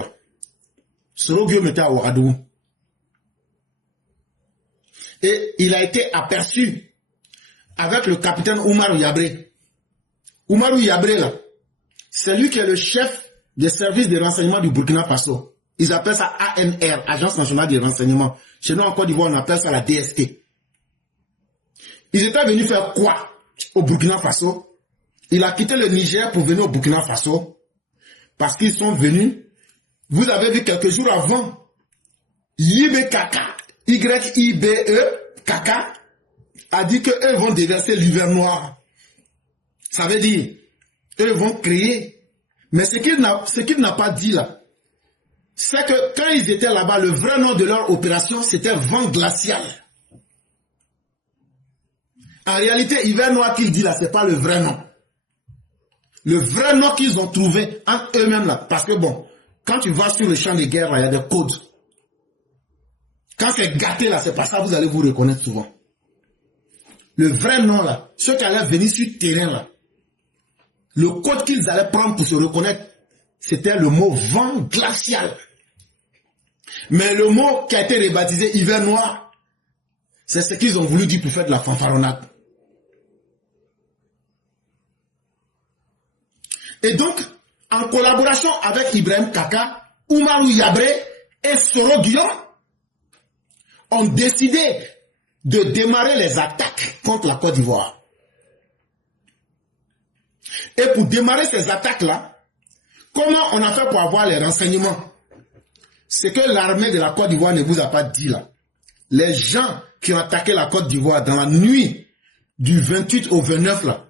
Soro Guillaume était à Ouagadougou. Et il a été aperçu avec le capitaine Oumarou Yabré. Oumarou Yabré, là, c'est lui qui est le chef des services de renseignement du Burkina Faso. Ils appellent ça ANR, Agence nationale de renseignement. Chez nous en Côte d'Ivoire, on appelle ça la DST. Ils étaient venus faire quoi au Burkina Faso? Il a quitté le Niger pour venir au Burkina Faso parce qu'ils sont venus. Vous avez vu quelques jours avant, Yibe Kaka, Y-I-B-E, Kaka, a dit qu'eux vont déverser l'hiver noir. Ça veut dire, eux vont créer. Mais ce qu'il n'a pas dit là, c'est que quand ils étaient là-bas, le vrai nom de leur opération, c'était vent glacial. En réalité, hiver noir qu'il dit là, c'est pas le vrai nom. Le vrai nom qu'ils ont trouvé entre eux-mêmes là, parce que bon, quand tu vas sur le champ de guerre, il y a des codes. Quand c'est gâté là, c'est pas ça, vous allez vous reconnaître souvent. le vrai nom là, ceux qui allaient venir sur le terrain là, le code qu'ils allaient prendre pour se reconnaître, c'était le mot vent glacial. Mais le mot qui a été rebaptisé hiver noir, c'est ce qu'ils ont voulu dire pour faire de la fanfaronnade. Et donc, en collaboration avec Ibrahim Kaka, Oumarou Yabré et Soro Guillaume ont décidé de démarrer les attaques contre la Côte d'Ivoire. Et pour démarrer ces attaques-là, comment on a fait pour avoir les renseignements? C'est que l'armée de la Côte d'Ivoire ne vous a pas dit là. Les gens qui ont attaqué la Côte d'Ivoire dans la nuit du 28 au 29 là,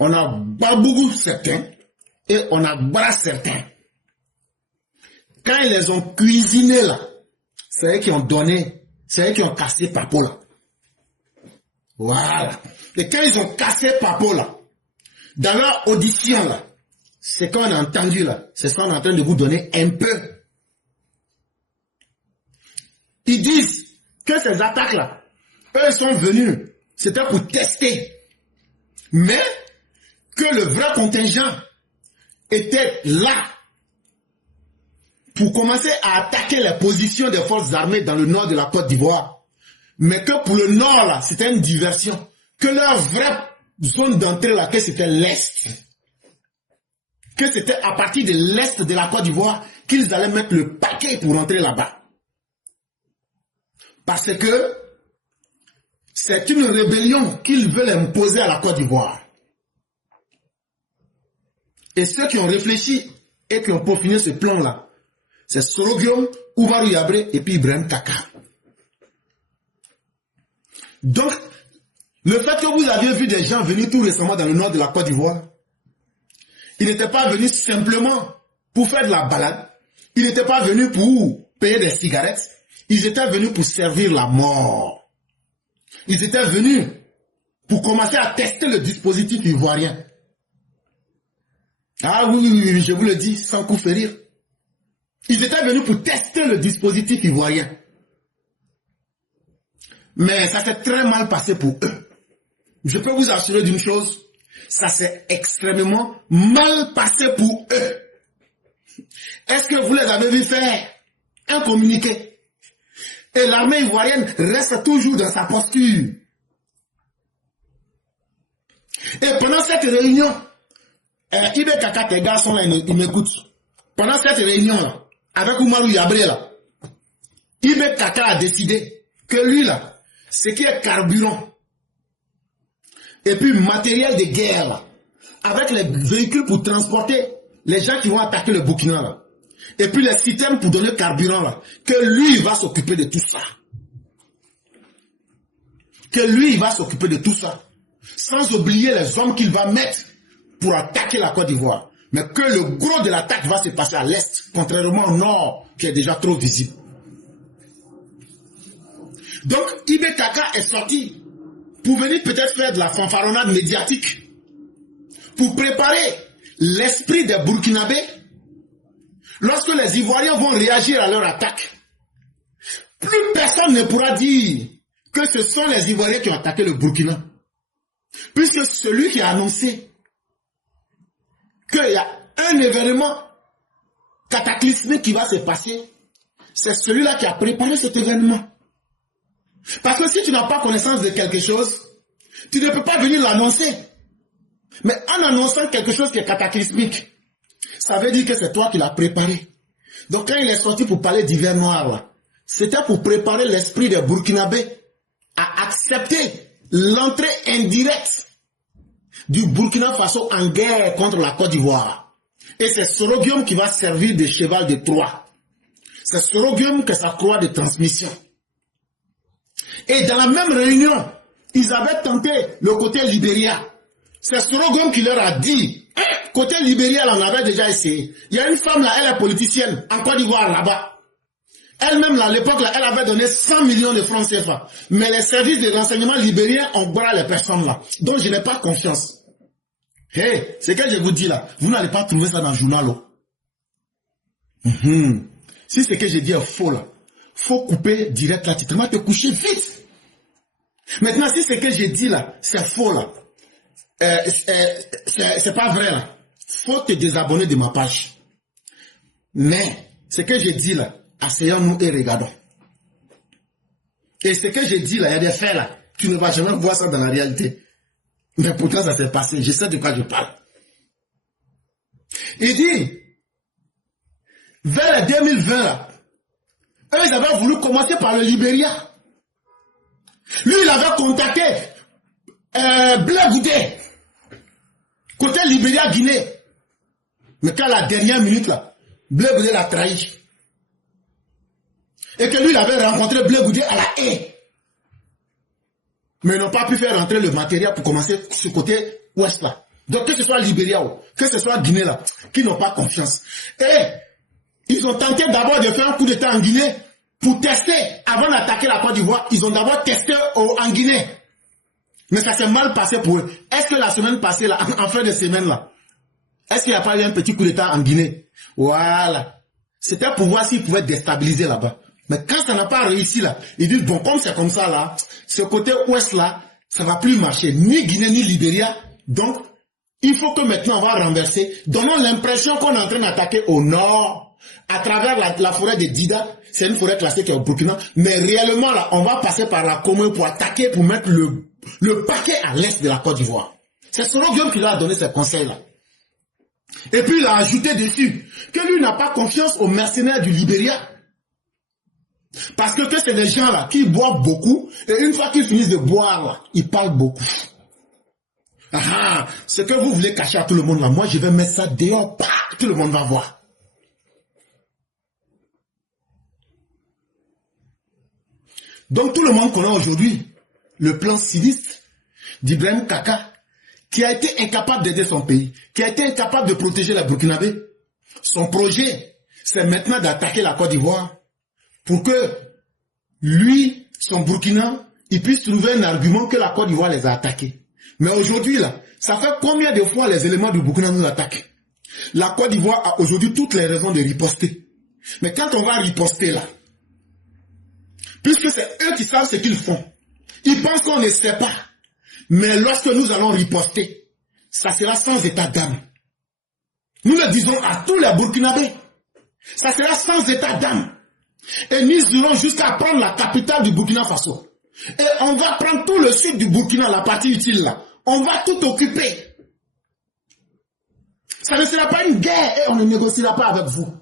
on a Babougou certains et on a Bra certains. Quand ils les ont cuisinés là, c'est eux qui ont donné, c'est eux qui ont cassé Papo là. Voilà. Et quand ils ont cassé Papo là, dans leur audition là, c'est qu'on a entendu là, c'est ce qu'on est en train de vous donner un peu. Ils disent que ces attaques là, eux sont venus, c'était pour tester. Mais que le vrai contingent était là pour commencer à attaquer les positions des forces armées dans le nord de la Côte d'Ivoire. Mais que pour le nord, là, c'était une diversion. Que leur vraie zone d'entrée, là, que c'était l'Est. Que c'était à partir de l'Est de la Côte d'Ivoire qu'ils allaient mettre le paquet pour rentrer là-bas. Parce que c'est une rébellion qu'ils veulent imposer à la Côte d'Ivoire. Et ceux qui ont réfléchi et qui ont peaufiné ce plan-là, c'est Soro Guillaume, Oumarou Yabré et puis Ibrahim Kaka. Donc, le fait que vous aviez vu des gens venir tout récemment dans le nord de la Côte d'Ivoire, ils n'étaient pas venus simplement pour faire de la balade, ils n'étaient pas venus pour payer des cigarettes, ils étaient venus pour servir la mort. Ils étaient venus pour commencer à tester le dispositif ivoirien. Ah oui, je vous le dis, sans coup férir. Ils étaient venus pour tester le dispositif ivoirien. Mais ça s'est très mal passé pour eux. Je peux vous assurer d'une chose, ça s'est extrêmement mal passé pour eux. Est-ce que vous les avez vus faire un communiqué? Et l'armée ivoirienne reste toujours dans sa posture. Et pendant cette réunion, Ibe Kaka, tes gars sont là, ils m'écoutent. Pendant cette réunion-là, avec Oumarou Yabré là, Ibe Kaka a décidé que lui là, ce qui est carburant, et puis matériel de guerre là, avec les véhicules pour transporter les gens qui vont attaquer le Burkina là, et puis les systèmes pour donner carburant là, que lui va s'occuper de tout ça. Que lui va s'occuper de tout ça. Sans oublier les hommes qu'il va mettre pour attaquer la Côte d'Ivoire. Mais que le gros de l'attaque va se passer à l'est, contrairement au nord, qui est déjà trop visible. Donc, Ibe Kaka est sorti pour venir peut-être faire de la fanfaronnade médiatique, pour préparer l'esprit des Burkinabés. Lorsque les Ivoiriens vont réagir à leur attaque, plus personne ne pourra dire que ce sont les Ivoiriens qui ont attaqué le Burkina. Puisque celui qui a annoncé qu'il y a un événement cataclysmique qui va se passer, c'est celui-là qui a préparé cet événement. Parce que si tu n'as pas connaissance de quelque chose, tu ne peux pas venir l'annoncer. Mais en annonçant quelque chose qui est cataclysmique, ça veut dire que c'est toi qui l'as préparé. Donc quand il est sorti pour parler d'hiver noir, c'était pour préparer l'esprit des Burkinabés à accepter l'entrée indirecte du Burkina Faso en guerre contre la Côte d'Ivoire. Et c'est Soro Guillaume qui va servir de cheval de Troie. C'est Soro Guillaume qui a sa croix de transmission. Et dans la même réunion, ils avaient tenté le côté Libéria. C'est Soro Guillaume qui leur a dit, côté Libéria, là, on avait déjà essayé. Il y a une femme là, elle est politicienne, en Côte d'Ivoire là-bas. Elle-même, là, à l'époque, là, elle avait donné 100 millions de francs CFA. Mais les services de renseignement libériens ont bras les personnes là. Donc, je n'ai pas confiance. Hey, c'est que je vous dis là, vous n'allez pas trouver ça dans le journal. Si c'est que je dis est faux là, faut couper direct là, tu te coucher vite. Maintenant, si ce que j'ai dit là, c'est faux là, c'est pas vrai là, faut te désabonner de ma page. Mais ce que j'ai dit là, asseyons-nous et regardons. Et ce que j'ai dit là, il y a des faits là, tu ne vas jamais voir ça dans la réalité. Mais pourtant ça s'est passé, je sais de quoi je parle. Il dit, vers les 2020 là, eux ils avaient voulu commencer par le Libéria. Lui il avait contacté Blé Goudé, côté Libéria Guinée. Mais qu'à la dernière minute là, Blé Goudé l'a trahi. Et que lui il avait rencontré Blé Goudé à la haie. Mais ils n'ont pas pu faire rentrer le matériel pour commencer ce côté ouest là. Donc que ce soit Libéria ou que ce soit Guinée là, qui n'ont pas confiance. Et ils ont tenté d'abord de faire un coup d'état en Guinée pour tester, avant d'attaquer la Côte d'Ivoire, ils ont d'abord testé en Guinée. Mais ça s'est mal passé pour eux. Est-ce que la semaine passée, là, en fin de semaine là, est-ce qu'il n'y a pas eu un petit coup d'état en Guinée? Voilà. C'était pour voir s'ils pouvaient déstabiliser là-bas. Mais quand ça n'a pas réussi là, ils disent bon, comme c'est comme ça là, ce côté ouest là, ça va plus marcher, ni Guinée ni Libéria. Donc, il faut que maintenant on va renverser. Donnons l'impression qu'on est en train d'attaquer au nord, à travers la forêt de Dida. C'est une forêt classée qui est au Burkina. Mais réellement là, on va passer par la commune pour attaquer, pour mettre le paquet à l'est de la Côte d'Ivoire. C'est Soro Guillaume qui leur a donné ces conseils là. Et puis il a ajouté dessus que lui n'a pas confiance aux mercenaires du Libéria. Parce que c'est des gens là qui boivent beaucoup et une fois qu'ils finissent de boire là, ils parlent beaucoup. Ah, ce que vous voulez cacher à tout le monde là, moi je vais mettre ça dehors, tout le monde va voir. Donc tout le monde connaît aujourd'hui le plan sinistre d'Ibrahim Kaka, qui a été incapable d'aider son pays, qui a été incapable de protéger la Burkinabé. Son projet, c'est maintenant d'attaquer la Côte d'Ivoire pour que lui, son Burkina, il puisse trouver un argument que la Côte d'Ivoire les a attaqués. Mais aujourd'hui, là, ça fait combien de fois les éléments du Burkina nous attaquent? La Côte d'Ivoire a aujourd'hui toutes les raisons de riposter. Mais quand on va riposter là, puisque c'est eux qui savent ce qu'ils font, ils pensent qu'on ne sait pas. Mais lorsque nous allons riposter, ça sera sans état d'âme. Nous le disons à tous les Burkinabés. Ça sera sans état d'âme. Et nous irons jusqu'à prendre la capitale du Burkina Faso. Et on va prendre tout le sud du Burkina, la partie utile là. On va tout occuper. Ça ne sera pas une guerre et on ne négociera pas avec vous.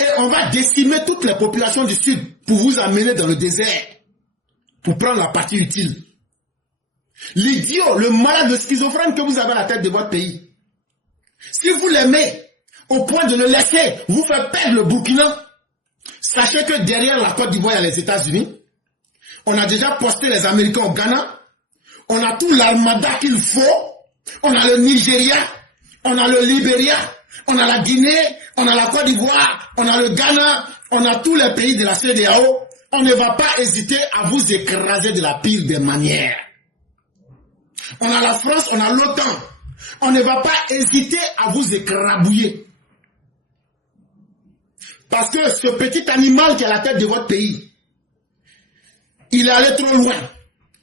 Et on va décimer toutes les populations du sud pour vous amener dans le désert. Pour prendre la partie utile. L'idiot, le malade, le schizophrène que vous avez à la tête de votre pays. Si vous l'aimez, au point de le laisser vous faire perdre le Burkina, sachez que derrière la Côte d'Ivoire, il y a les États-Unis. On a déjà posté les Américains au Ghana. On a tout l'armada qu'il faut. On a le Nigeria. On a le Libéria. On a la Guinée. On a la Côte d'Ivoire. On a le Ghana. On a tous les pays de la CEDEAO. On ne va pas hésiter à vous écraser de la pire des manières. On a la France, on a l'OTAN. On ne va pas hésiter à vous écrabouiller. Parce que ce petit animal qui est à la tête de votre pays, il est allé trop loin.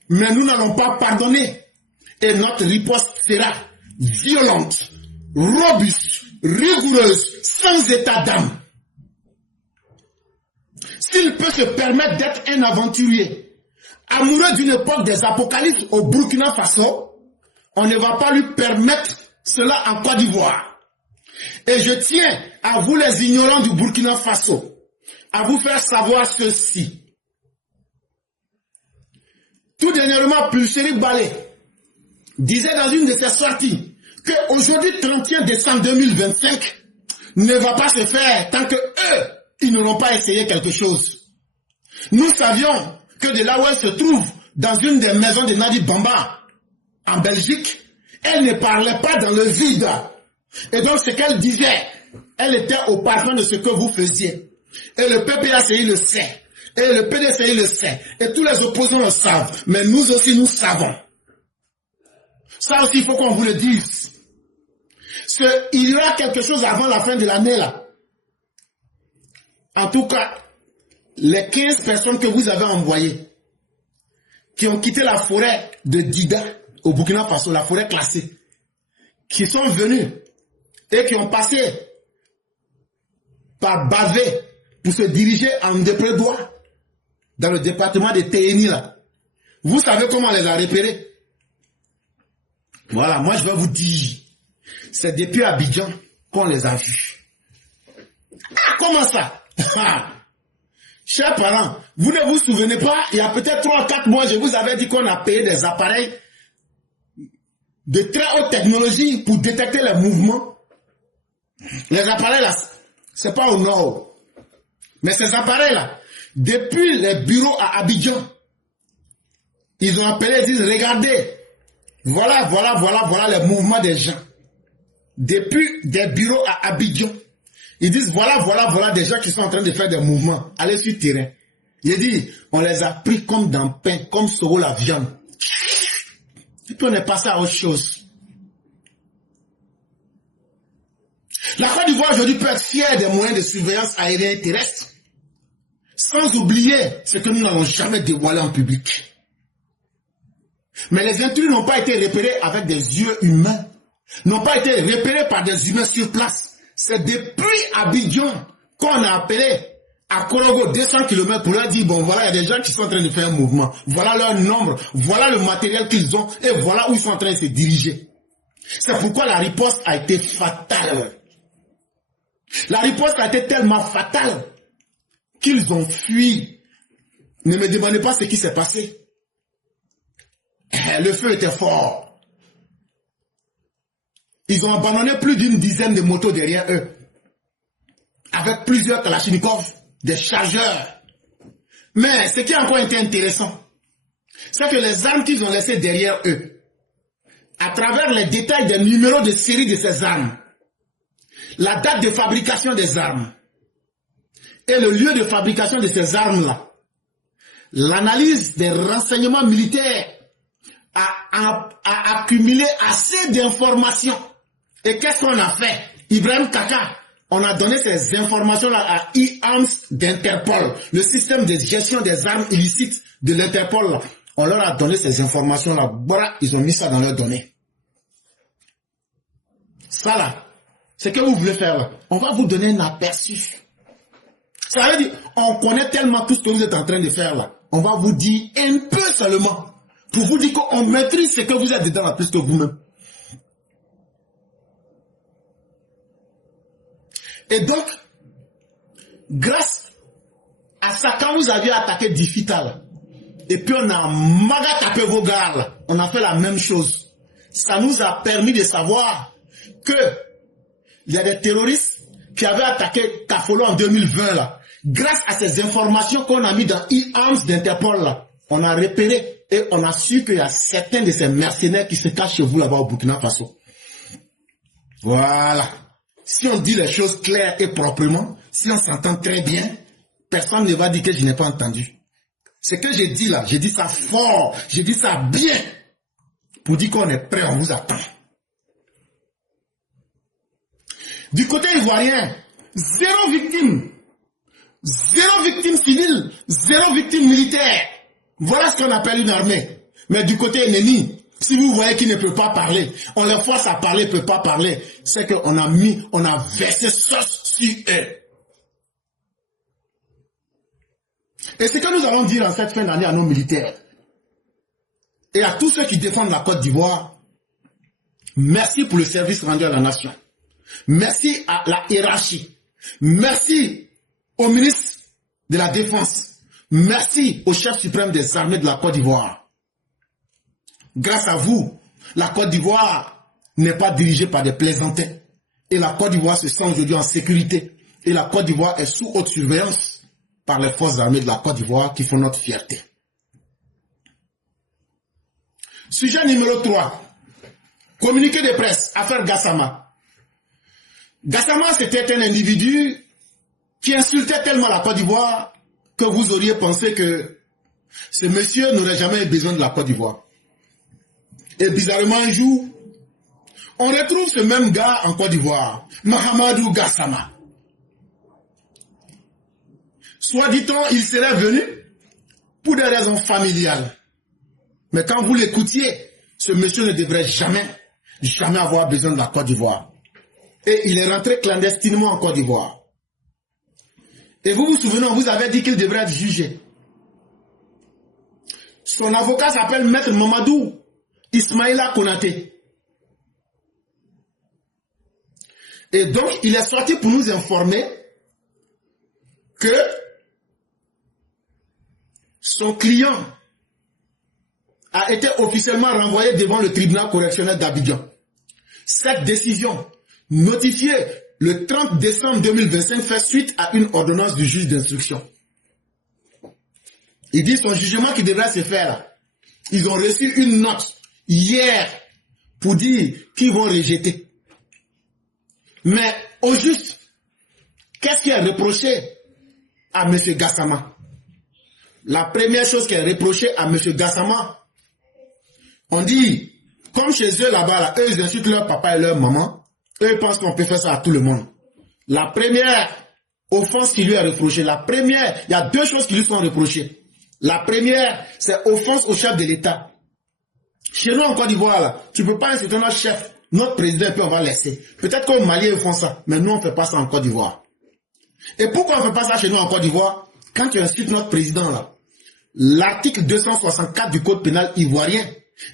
Mais nous n'allons pas pardonner. Et notre riposte sera violente, robuste, rigoureuse, sans état d'âme. S'il peut se permettre d'être un aventurier, amoureux d'une époque des apocalypses au Burkina Faso, on ne va pas lui permettre cela en Côte d'Ivoire. Et je tiens à vous les ignorants du Burkina Faso, à vous faire savoir ceci. Tout dernièrement, Pulchéri Balé disait dans une de ses sorties qu'aujourd'hui, 31 décembre 2025, ne va pas se faire tant que eux, ils n'auront pas essayé quelque chose. Nous savions que de là où elle se trouve, dans une des maisons de Nadi Bamba, en Belgique, elle ne parlait pas dans le vide. Et donc ce qu'elle disait, elle était au parfum de ce que vous faisiez. Et le PPACI le sait. Et le PDCI le sait. Et tous les opposants le savent. Mais nous aussi, nous savons. Ça aussi, il faut qu'on vous le dise. Il y aura quelque chose avant la fin de l'année là. En tout cas, les 15 personnes que vous avez envoyées, qui ont quitté la forêt de Dida au Burkina Faso, la forêt classée, qui sont venus et qui ont passé par Bavé pour se diriger en Déprédois, dans le département de Téhéni là. Vous savez comment on les a repérés? Voilà, moi je vais vous dire, c'est depuis Abidjan qu'on les a vus. Ah, comment ça? Chers parents, vous ne vous souvenez pas, il y a peut-être 3 ou 4 mois, je vous avais dit qu'on a payé des appareils de très haute technologie pour détecter les mouvements. Les appareils là, c'est pas au nord. Mais ces appareils là, depuis les bureaux à Abidjan, ils ont appelé, ils disent, regardez, voilà les mouvements des gens. Depuis des bureaux à Abidjan, ils disent, voilà des gens qui sont en train de faire des mouvements. Allez sur le terrain. Il dit, on les a pris comme dans le pain, comme sur la viande. Et puis on est passé à autre chose. La Côte d'Ivoire aujourd'hui peut être fière des moyens de surveillance aérienne terrestre, sans oublier ce que nous n'allons jamais dévoiler en public. Mais les intrus n'ont pas été repérés avec des yeux humains, n'ont pas été repérés par des humains sur place. C'est depuis Abidjan qu'on a appelé à Korogo 200 km pour leur dire, bon voilà, il y a des gens qui sont en train de faire un mouvement, voilà leur nombre, voilà le matériel qu'ils ont et voilà où ils sont en train de se diriger. C'est pourquoi la riposte a été fatale. La riposte a été tellement fatale qu'ils ont fui. Ne me demandez pas ce qui s'est passé. Le feu était fort. Ils ont abandonné plus d'une dizaine de motos derrière eux, avec plusieurs kalachnikovs, des chargeurs. Mais ce qui a encore été intéressant, c'est que les armes qu'ils ont laissées derrière eux, à travers les détails des numéros de série de ces armes, la date de fabrication des armes et le lieu de fabrication de ces armes-là, l'analyse des renseignements militaires a accumulé assez d'informations. Et qu'est-ce qu'on a fait? Ibrahim Kaka, on a donné ces informations-là à e-Arms d'Interpol, le système de gestion des armes illicites de l'Interpol. On leur a donné ces informations-là. Voilà, ils ont mis ça dans leurs données. Ça là, c'est ce que vous voulez faire là. On va vous donner un aperçu. Ça veut dire, on connaît tellement tout ce que vous êtes en train de faire là. On va vous dire un peu seulement, pour vous dire qu'on maîtrise ce que vous êtes dedans là plus que vous-même. Et donc, grâce à ça, quand vous aviez attaqué Difita, et puis on a maga tapé vos gars là, on a fait la même chose. Ça nous a permis de savoir que il y a des terroristes qui avaient attaqué Kafolo en 2020 là. Grâce à ces informations qu'on a mis dans e-Arms d'Interpol là, on a repéré et on a su qu'il y a certains de ces mercenaires qui se cachent chez vous là-bas au Burkina Faso. Voilà. Si on dit les choses claires et proprement, si on s'entend très bien, personne ne va dire que je n'ai pas entendu. Ce que j'ai dit là, j'ai dit ça fort, j'ai dit ça bien, pour dire qu'on est prêt, on vous attend. Du côté ivoirien, zéro victime civile, zéro victime militaire. Voilà ce qu'on appelle une armée. Mais du côté ennemi, si vous voyez qu'il ne peut pas parler, on les force à parler, il ne peut pas parler, c'est qu'on a versé sauce sur eux. Et ce que nous allons dire en cette fin d'année à nos militaires et à tous ceux qui défendent la Côte d'Ivoire, merci pour le service rendu à la nation. Merci à la hiérarchie. Merci au ministre de la Défense. Merci au chef suprême des armées de la Côte d'Ivoire. Grâce à vous, la Côte d'Ivoire n'est pas dirigée par des plaisantins. Et la Côte d'Ivoire se sent aujourd'hui en sécurité. Et la Côte d'Ivoire est sous haute surveillance par les forces armées de la Côte d'Ivoire qui font notre fierté. Sujet numéro 3. Communiqué de presse, affaire Gassama. Gassama, c'était un individu qui insultait tellement la Côte d'Ivoire que vous auriez pensé que ce monsieur n'aurait jamais eu besoin de la Côte d'Ivoire. Et bizarrement, un jour, on retrouve ce même gars en Côte d'Ivoire, Mahamadou Gassama. Soit dit-on, il serait venu pour des raisons familiales. Mais quand vous l'écoutiez, ce monsieur ne devrait jamais avoir besoin de la Côte d'Ivoire. Et il est rentré clandestinement en Côte d'Ivoire. Et vous vous souvenez, on vous avait dit qu'il devrait être jugé. Son avocat s'appelle Maître Mamadou Ismaïla Konaté. Et donc, il est sorti pour nous informer que son client a été officiellement renvoyé devant le tribunal correctionnel d'Abidjan. Cette décision, notifiée le 30 décembre 2025, fait suite à une ordonnance du juge d'instruction. Il dit son jugement qui devrait se faire. Ils ont reçu une note hier pour dire qu'ils vont rejeter. Mais au juste, qu'est-ce qui est reproché à M. Gassama? La première chose qui est reprochée à M. Gassama, on dit, comme chez eux là-bas, là, eux ils insultent leur papa et leur maman, eux ils pensent qu'on peut faire ça à tout le monde. La première offense qui lui est reprochée, il y a deux choses qui lui sont reprochées. La première, c'est offense au chef de l'État. Chez nous en Côte d'Ivoire, là, tu ne peux pas insulter notre chef, notre président, et puis on va laisser. Peut-être qu'aux Maliens ils font ça, mais nous on ne fait pas ça en Côte d'Ivoire. Et pourquoi on ne fait pas ça chez nous en Côte d'Ivoire? Quand tu insultes notre président, là, l'article 264 du code pénal ivoirien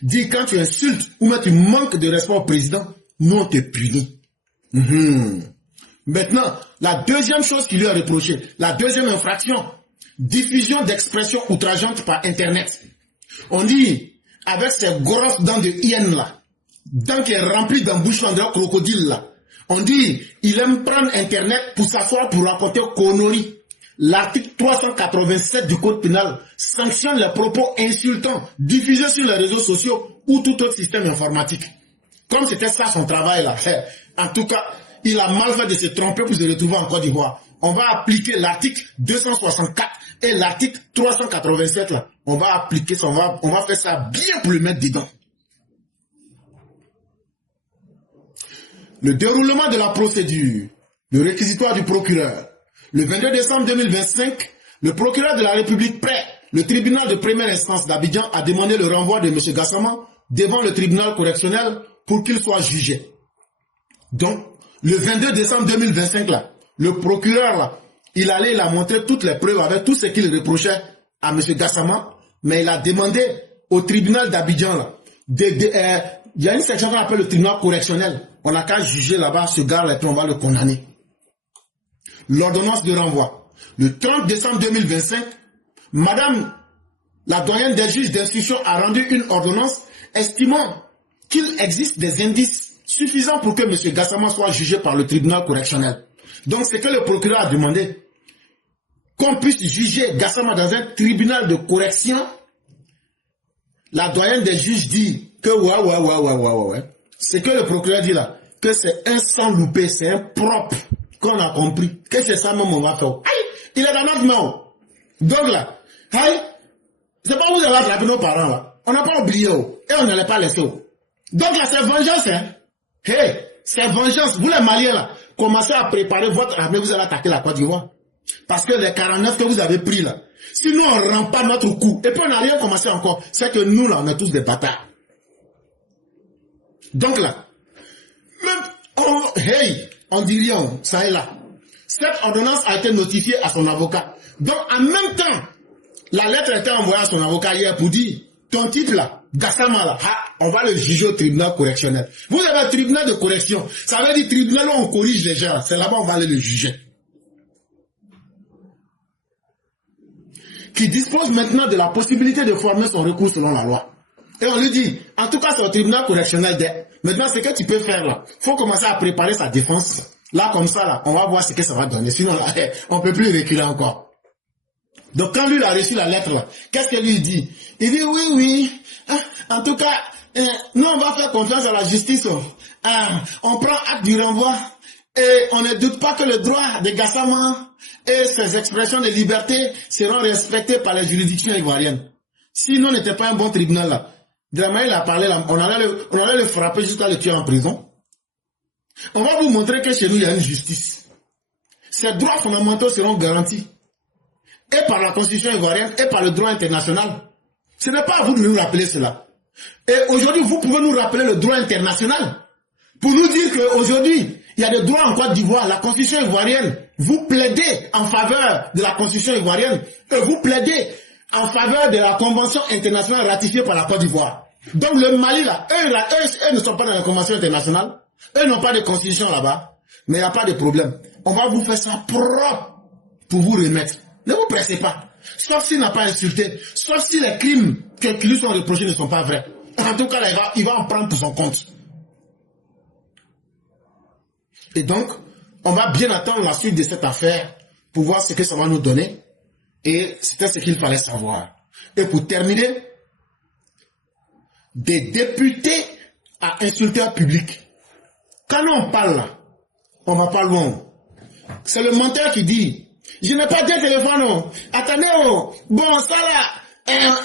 dit quand tu insultes ou même tu manques de respect au président, nous on te punit. Maintenant, la deuxième chose qui lui a reproché, la deuxième infraction, diffusion d'expressions outrageantes par Internet. On dit, avec ces grosses dents de hyène là, dents qui est remplie d'embouchements de crocodile là, on dit, il aime prendre Internet pour s'asseoir pour raconter conneries. L'article 387 du code pénal sanctionne les propos insultants diffusés sur les réseaux sociaux ou tout autre système informatique. Comme c'était ça son travail là. En tout cas, il a mal fait de se tromper pour se retrouver en Côte d'Ivoire. On va appliquer l'article 264 et l'article 387 là. On va appliquer ça, on va faire ça bien pour le mettre dedans. Le déroulement de la procédure, le réquisitoire du procureur. Le 22 décembre 2025, le procureur de la République près le tribunal de première instance d'Abidjan a demandé le renvoi de M. Gassama devant le tribunal correctionnel pour qu'il soit jugé. Donc, le 22 décembre 2025, là, le procureur, là, il a montré toutes les preuves avec tout ce qu'il reprochait à M. Gassama, mais il a demandé au tribunal d'Abidjan, là, il y a une section qu'on appelle le tribunal correctionnel. On n'a qu'à juger là-bas ce gars-là et puis on va le condamner. L'ordonnance de renvoi. Le 30 décembre 2025, Madame la doyenne des juges d'instruction a rendu une ordonnance estimant qu'il existe des indices suffisants pour que M. Gassama soit jugé par le tribunal correctionnel. Donc c'est que le procureur a demandé qu'on puisse juger Gassama dans un tribunal de correction. La doyenne des juges dit que ouais. C'est que le procureur dit là, que c'est un sans loupé, c'est un propre. Qu'on a compris que c'est ça même on va faire. Aïe, il est dans notre main. Donc là, aïe, c'est pas vous avez attrapé nos parents là. On n'a pas oublié et on ne les pas laissé. Donc là, c'est vengeance, hein. Hey, c'est vengeance. Vous les Maliens là, commencez à préparer votre armée, vous allez attaquer la Côte d'Ivoire. Parce que les 49 que vous avez pris là, si nous on ne rend pas notre coup, et puis on n'a rien commencé encore, c'est que nous là, on est tous des bâtards. Donc là, on dit rien, ça est là. Cette ordonnance a été notifiée à son avocat. Donc, en même temps, la lettre a été envoyée à son avocat hier pour dire, ton titre là, Gassama là, on va le juger au tribunal correctionnel. Vous avez un tribunal de correction. Ça veut dire tribunal où on corrige les gens. C'est là-bas on va aller le juger. Qui dispose maintenant de la possibilité de former son recours selon la loi. Et on lui dit, en tout cas, c'est au tribunal correctionnel. Maintenant, ce que tu peux faire là, il faut commencer à préparer sa défense. Là, comme ça, là, on va voir ce que ça va donner. Sinon, là, on ne peut plus reculer encore. Donc, quand lui, il a reçu la lettre là, qu'est-ce qu'il lui dit? Il dit, oui. En tout cas, nous, on va faire confiance à la justice. On prend acte du renvoi. Et on ne doute pas que le droit de Gassama et ses expressions de liberté seront respectées par les juridictions ivoiriennes. Sinon, on n'était pas un bon tribunal là. Dramay, il a parlé là, on allait le frapper jusqu'à le tuer en prison. On va vous montrer que chez nous, il y a une justice. Ces droits fondamentaux seront garantis. Et par la constitution ivoirienne, et par le droit international. Ce n'est pas à vous de nous rappeler cela. Et aujourd'hui, vous pouvez nous rappeler le droit international pour nous dire qu'aujourd'hui, il y a des droits en Côte d'Ivoire, la constitution ivoirienne. Vous plaidez en faveur de la constitution ivoirienne et vous plaidez en faveur de la convention internationale ratifiée par la Côte d'Ivoire. Donc le Mali, là, eux ne sont pas dans la convention internationale. Eux n'ont pas de constitution là-bas. Mais il n'y a pas de problème. On va vous faire ça propre pour vous remettre. Ne vous pressez pas. Sauf s'il n'a pas insulté. Sauf si les crimes qui lui sont reprochés ne sont pas vrais. En tout cas, là, il va en prendre pour son compte. Et donc, on va bien attendre la suite de cette affaire pour voir ce que ça va nous donner. Et c'était ce qu'il fallait savoir. Et pour terminer, des députés à insulter un public. Quand on parle là, on va pas loin. C'est le menteur qui dit, je n'ai pas de téléphone, non. Attendez, oh. Bon, ça là,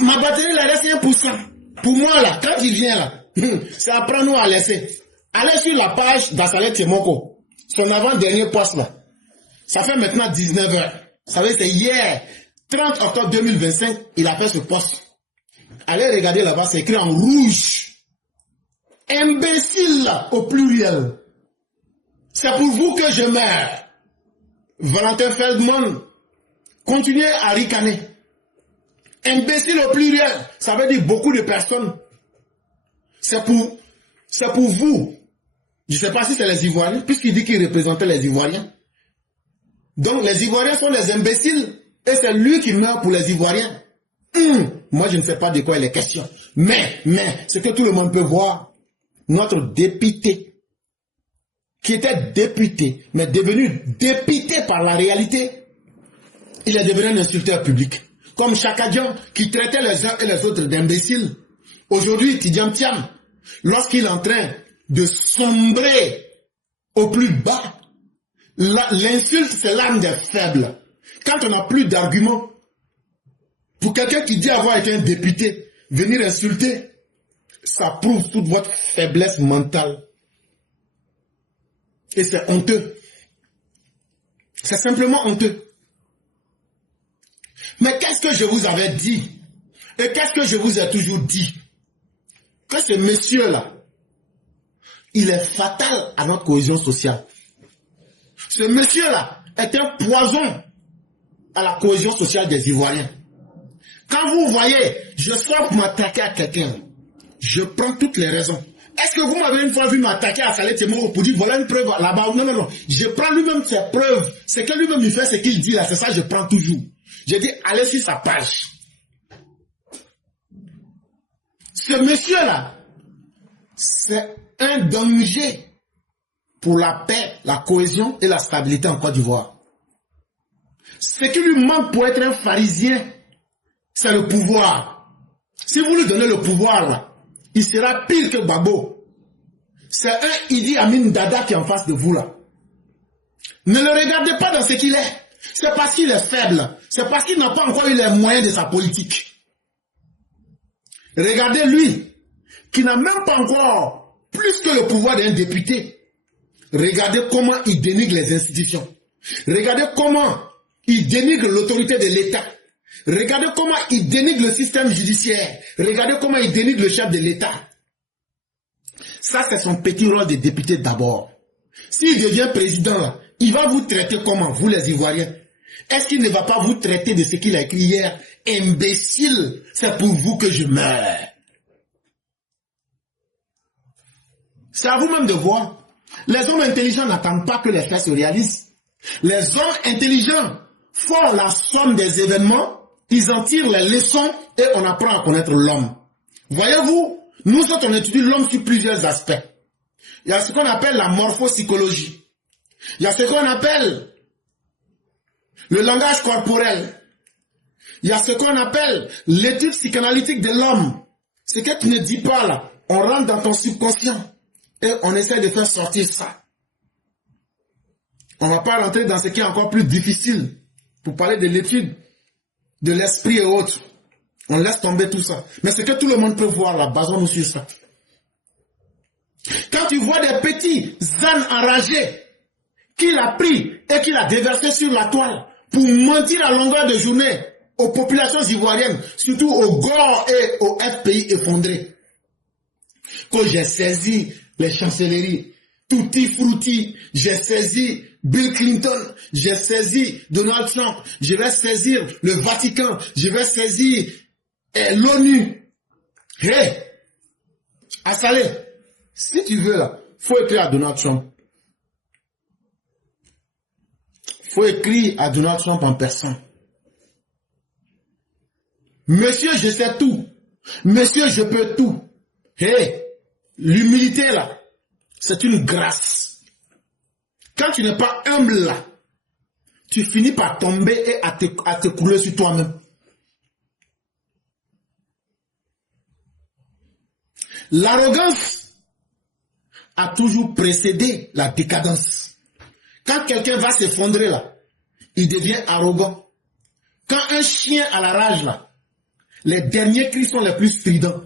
ma batterie là reste 1%. Pour moi là, quand il vient là, ça apprend nous à laisser. Allez sur la page d'Assalet Tiemoko, son avant-dernier poste là. Ça fait maintenant 19 h. Ça veut dire c'est hier, 30 octobre 2025, il a fait ce poste. Allez regarder là-bas, c'est écrit en rouge. Imbécile là, au pluriel. C'est pour vous que je meurs. Valentin Feldman, continuez à ricaner. Imbécile au pluriel, ça veut dire beaucoup de personnes. C'est pour vous. Je ne sais pas si c'est les Ivoiriens, puisqu'il dit qu'il représentait les Ivoiriens. Donc les Ivoiriens sont des imbéciles, et c'est lui qui meurt pour les Ivoiriens. Moi je ne sais pas de quoi il est question. Mais, ce que tout le monde peut voir, notre député, qui était député, mais devenu dépité par la réalité, il est devenu un insulteur public. Comme Chakadian, qui traitait les uns et les autres d'imbéciles. Aujourd'hui, Tidjam Thiam, lorsqu'il est en train de sombrer au plus bas, l'insulte, c'est l'arme des faibles. Quand on n'a plus d'arguments, pour quelqu'un qui dit avoir été un député, venir insulter, ça prouve toute votre faiblesse mentale. Et c'est honteux. C'est simplement honteux. Mais qu'est-ce que je vous avais dit? Et qu'est-ce que je vous ai toujours dit? Que ce monsieur-là, il est fatal à notre cohésion sociale. Ce monsieur-là est un poison à la cohésion sociale des Ivoiriens. Quand vous voyez, je sors pour m'attaquer à quelqu'un, je prends toutes les raisons. Est-ce que vous m'avez une fois vu m'attaquer à Saleh Tiemoko pour dire voilà une preuve là-bas? Non. Je prends lui-même ses preuves. C'est que lui-même il fait ce qu'il dit là, c'est ça que je prends toujours. Je dis allez sur sa page. Ce monsieur-là, c'est un danger pour la paix, la cohésion et la stabilité en Côte d'Ivoire. Ce qui lui manque pour être un pharisien, c'est le pouvoir. Si vous lui donnez le pouvoir là, il sera pire que Gbagbo. C'est un Idi Amin Dada qui est en face de vous là. Ne le regardez pas dans ce qu'il est. C'est parce qu'il est faible. C'est parce qu'il n'a pas encore eu les moyens de sa politique. Regardez lui, qui n'a même pas encore plus que le pouvoir d'un député. Regardez comment il dénigre les institutions. Regardez comment il dénigre l'autorité de l'État. Regardez comment il dénigre le système judiciaire. Regardez comment il dénigre le chef de l'État. Ça, c'est son petit rôle de député d'abord. S'il devient président, là, il va vous traiter comment, vous les Ivoiriens? Est-ce qu'il ne va pas vous traiter de ce qu'il a écrit hier? Imbécile, c'est pour vous que je meurs. C'est à vous-même de voir. Les hommes intelligents n'attendent pas que les faits se réalisent. Les hommes intelligents font la somme des événements, ils en tirent les leçons et on apprend à connaître l'homme. Voyez-vous, nous autres on étudie l'homme sur plusieurs aspects. Il y a ce qu'on appelle la morphopsychologie. Il y a ce qu'on appelle le langage corporel. Il y a ce qu'on appelle l'étude psychanalytique de l'homme. Ce que tu ne dis pas là, on rentre dans ton subconscient et on essaie de faire sortir ça. On ne va pas rentrer dans ce qui est encore plus difficile pour parler de l'étude de l'esprit et autres. On laisse tomber tout ça. Mais ce que tout le monde peut voir là, basons-nous sur ça. Quand tu vois des petits ânes enragés qu'il a pris et qu'il a déversé sur la toile pour mentir à longueur de journée aux populations ivoiriennes, surtout aux GOR et aux FPI effondrés. Quand j'ai saisi les chancelleries, Tutti Frutti, j'ai saisi Bill Clinton, j'ai saisi Donald Trump, je vais saisir le Vatican, je vais saisir l'ONU. Hey, Assalé, si tu veux là, faut écrire à Donald Trump. Faut écrire à Donald Trump en personne. Monsieur, je sais tout. Monsieur, je peux tout. Hey, l'humilité là, c'est une grâce. Quand tu n'es pas humble là, tu finis par tomber et à te couler sur toi-même. L'arrogance a toujours précédé la décadence. Quand quelqu'un va s'effondrer là, il devient arrogant. Quand un chien a la rage là, les derniers cris sont les plus stridents.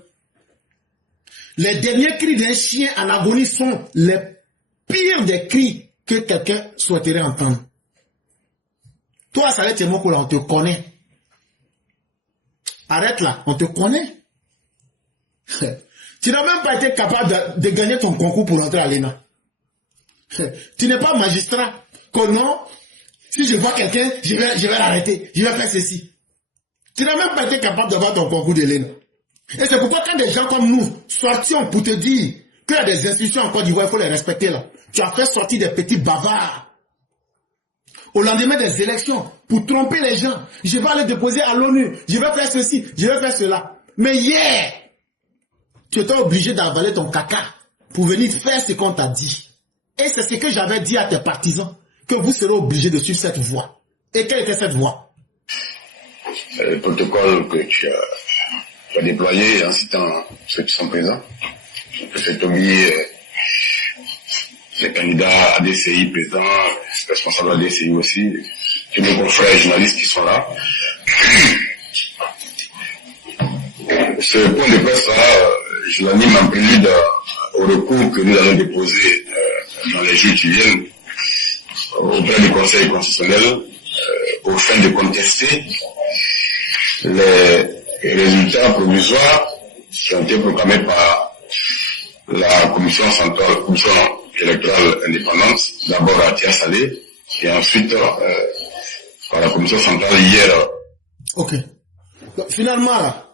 Les derniers cris d'un chien en agonie sont les pires des cris que quelqu'un souhaiterait entendre. Toi, ça va être mon coup là, on te connaît. Arrête là, on te connaît. Tu n'as même pas été capable de gagner ton concours pour entrer à l'ENA. Tu n'es pas magistrat. Que non, si je vois quelqu'un, je vais l'arrêter. Je vais faire ceci. Tu n'as même pas été capable d'avoir ton concours de l'ENA. Et c'est pourquoi quand des gens comme nous sortions pour te dire qu'il y a des institutions en Côte d'Ivoire, il faut les respecter là. Tu as fait sortir des petits bavards. Au lendemain des élections, pour tromper les gens. Je vais aller déposer à l'ONU. Je vais faire ceci, je vais faire cela. Mais hier, tu étais obligé d'avaler ton caca pour venir faire ce qu'on t'a dit. Et c'est ce que j'avais dit à tes partisans, que vous serez obligés de suivre cette voie. Et quelle était cette voie? Le protocole que tu as déployé en citant ceux qui sont présents. Je fais oublier les candidats ADCI présents, responsables ADCI aussi, tous nos confrères journalistes qui sont là. Ce point de presse-là, je l'anime en prélude au recours que nous allons déposer dans les jours qui viennent auprès du Conseil constitutionnel aux fins de contester les résultats provisoires qui ont été proclamés par la Commission centrale, Commission électorale indépendante, d'abord à Tia-Salé et ensuite par la Commission centrale hier. Ok. Donc, finalement, là,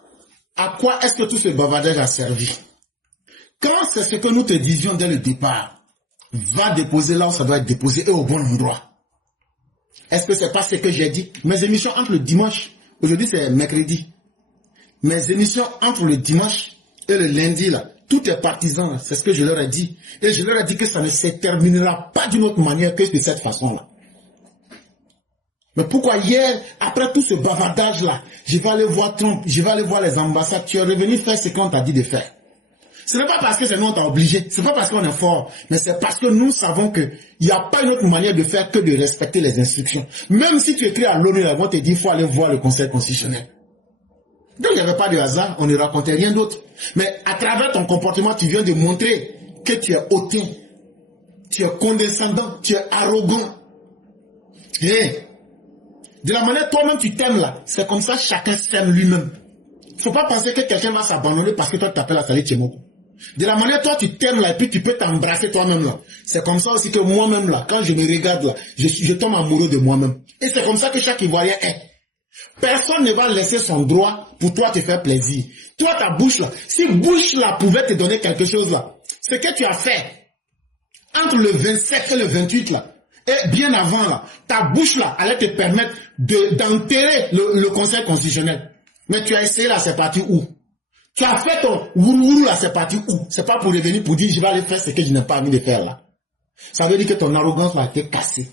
à quoi est-ce que tout ce bavardage a servi? Quand c'est ce que nous te disions dès le départ, va déposer là où ça doit être déposé et au bon endroit. Est-ce que c'est pas ce que j'ai dit? Mes émissions entre le dimanche, aujourd'hui c'est mercredi, mes émissions entre le dimanche et le lundi là, tous tes partisans, c'est ce que je leur ai dit. Et je leur ai dit que ça ne se terminera pas d'une autre manière que de cette façon-là. Mais pourquoi hier, après tout ce bavardage-là, je vais aller voir Trump, je vais aller voir les ambassades, tu es revenu faire ce qu'on t'a dit de faire? Ce n'est pas parce que c'est nous on t'a obligé, ce n'est pas parce qu'on est fort, mais c'est parce que nous savons qu'il n'y a pas une autre manière de faire que de respecter les instructions. Même si tu écris à l'ONU, ils vont te dire qu'il faut aller voir le Conseil constitutionnel. Donc il n'y avait pas de hasard, on ne racontait rien d'autre. Mais à travers ton comportement, tu viens de montrer que tu es hautain, tu es condescendant, tu es arrogant. Et de la manière toi-même tu t'aimes là, c'est comme ça chacun s'aime lui-même. Il ne faut pas penser que quelqu'un va s'abandonner parce que toi tu t'appelles Assalé Tchemoko. De la manière toi tu t'aimes là et puis tu peux t'embrasser toi-même là. C'est comme ça aussi que moi-même là, quand je me regarde là, je tombe amoureux de moi-même. Et c'est comme ça que chaque Ivoirien est. Personne ne va laisser son droit pour toi te faire plaisir. Toi ta bouche là, si bouche là pouvait te donner quelque chose là, ce que tu as fait entre le 27 et le 28 là, et bien avant là, ta bouche là allait te permettre d'enterrer le Conseil constitutionnel. Mais tu as essayé là, c'est parti où? Tu as fait ton wourou là, c'est parti où? C'est pas pour revenir pour dire je vais aller faire ce que je n'ai pas envie de faire là. Ça veut dire que ton arrogance là a été cassée.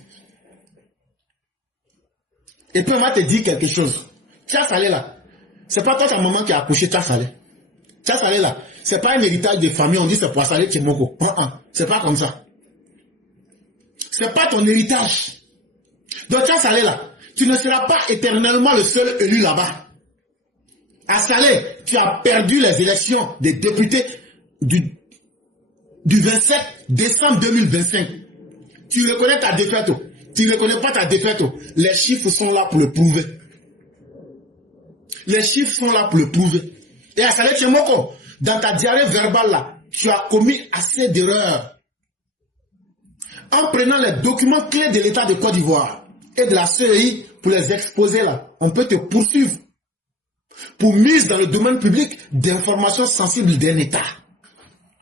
Et puis on va te dire quelque chose. Tia-Salé là, c'est pas toi ta maman qui a accouché Tia-Salé. Tia-Salé là, c'est pas un héritage de famille, on dit c'est pour Assalé Tchemoko. C'est pas comme ça. C'est pas ton héritage. Donc Tia-Salé là, tu ne seras pas éternellement le seul élu là-bas. Assalé, tu as perdu les élections des députés du 27 décembre 2025. Tu reconnais ta défaite. Tu ne reconnais pas ta défaite. Les chiffres sont là pour le prouver. Les chiffres sont là pour le prouver. Et à Saleh Tchemoko, dans ta diarrhée verbale là, tu as commis assez d'erreurs. En prenant les documents clés de l'État de Côte d'Ivoire et de la CEI pour les exposer là, on peut te poursuivre pour mise dans le domaine public d'informations sensibles d'un État.